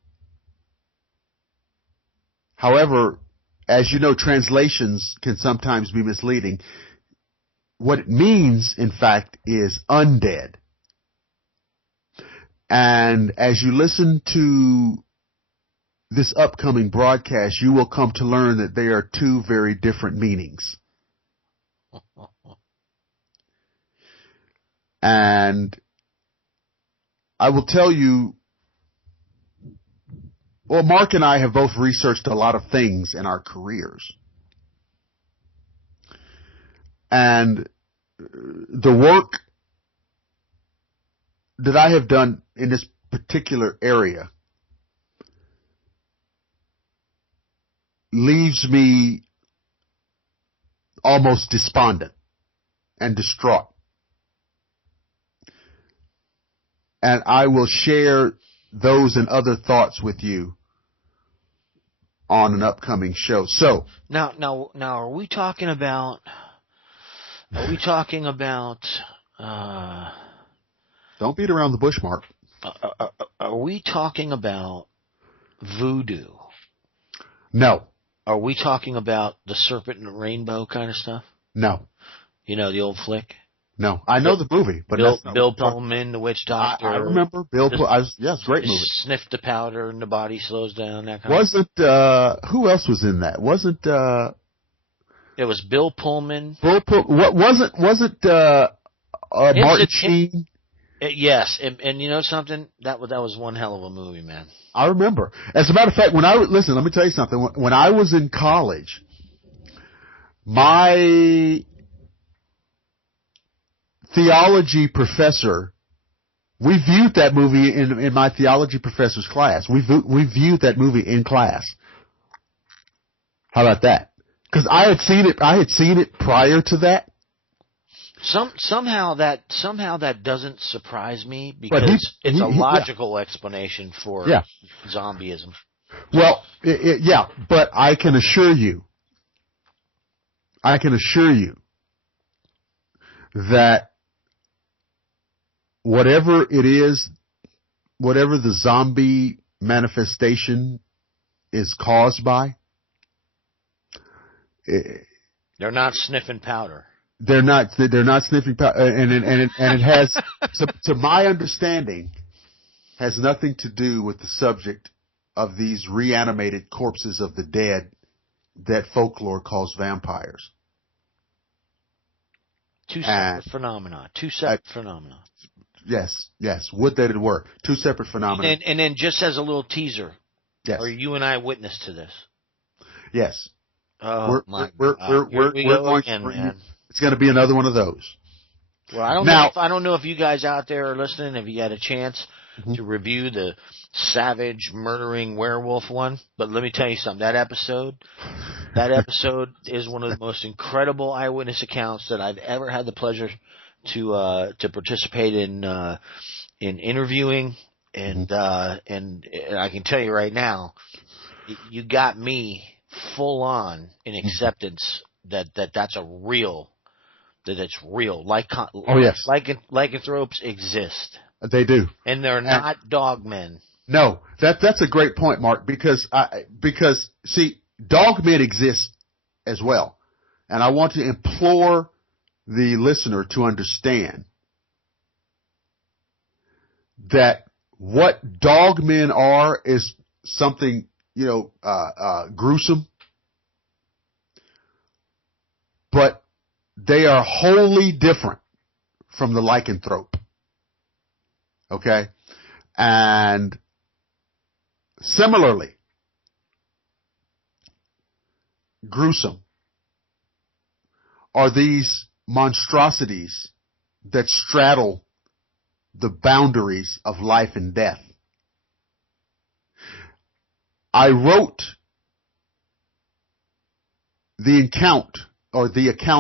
However, as you know, translations can sometimes be misleading. What it means, in fact, is undead. And as you listen to this upcoming broadcast, you will come to learn that they are two very different meanings. And I will tell you, well, Mark and I have both researched a lot of things in our careers. And the work that I have done in this particular area leaves me almost despondent and distraught. And I will share those and other thoughts with you on an upcoming show. So now, are we talking about? Don't beat around the bush, Mark. Are we talking about voodoo? No. Are we talking about the serpent and the rainbow kind of stuff? No. You know the old flick? No, I know the movie, but Bill Pullman, the witch doctor. I remember Bill Pullman. Yes, great movie. Sniffed the powder and the body slows down. That kind wasn't who else was in that? Wasn't it was Bill Pullman? What wasn't Martin Sheen? Yes, and you know something? That was one hell of a movie, man. I remember. As a matter of fact, listen, let me tell you something. When I was in college, my theology professor, we viewed that movie in my theology professor's class. We viewed that movie in class. How about that? Because I had seen it prior to that. Somehow that doesn't surprise me because it's a logical explanation for zombieism. Well, but I can assure you that whatever it is, whatever the zombie manifestation is caused by, they're not sniffing powder. They're not sniffing powder, and it has, to my understanding, has nothing to do with the subject of these reanimated corpses of the dead that folklore calls vampires. Two separate phenomena. Yes. Would that it were. Two separate phenomena. And then just as a little teaser, yes. Are you and I witness to this? Yes. Oh, we're going again, man. It's going to be another one of those. Well, I don't know if you guys out there are listening, if you had a chance to review the savage murdering werewolf one, but let me tell you something. That episode is one of the most incredible eyewitness accounts that I've ever had the pleasure to participate in interviewing, and I can tell you right now, you got me full on in acceptance that it's real. Lycanthropes exist. They do, and they're not dogmen. No, that's a great point, Mark. Because see, dogmen exist as well, and I want to implore the listener to understand that what dogmen are is something gruesome, but they are wholly different from the lycanthrope. Okay? And similarly, gruesome are these monstrosities that straddle the boundaries of life and death. I wrote the account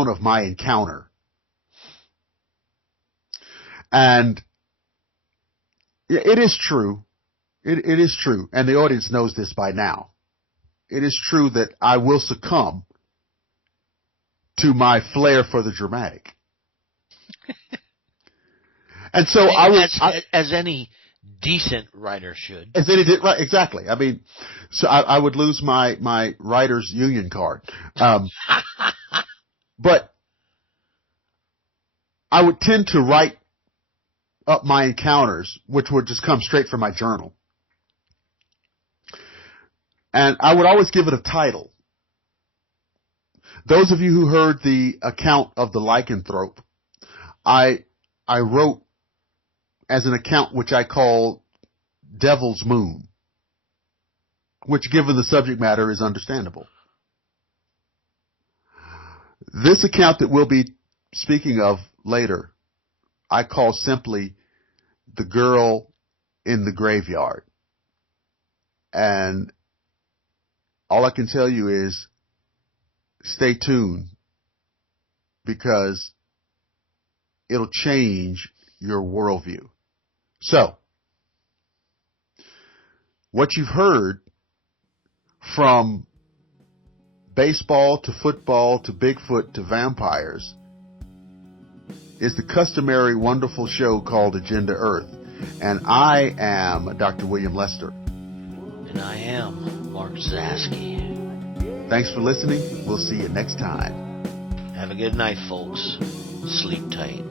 of my encounter. And it is true. It is true. And the audience knows this by now. It is true that I will succumb to my flair for the dramatic. And so as any decent writer should. As any did, right? Exactly. I mean, so I would lose my writer's union card, but I would tend to write up my encounters, which would just come straight from my journal, and I would always give it a title. Those of you who heard the account of the lycanthrope, I wrote as an account which I call Devil's Moon, which, given the subject matter, is understandable. This account that we'll be speaking of later, I call simply The Girl in the Graveyard. And all I can tell you is stay tuned, because it'll change your worldview. So, what you've heard, from baseball to football to Bigfoot to vampires, is the customary wonderful show called Agenda Earth. And I am Dr. William Lester. And I am Mark Zasky. Thanks for listening. We'll see you next time. Have a good night, folks. Sleep tight.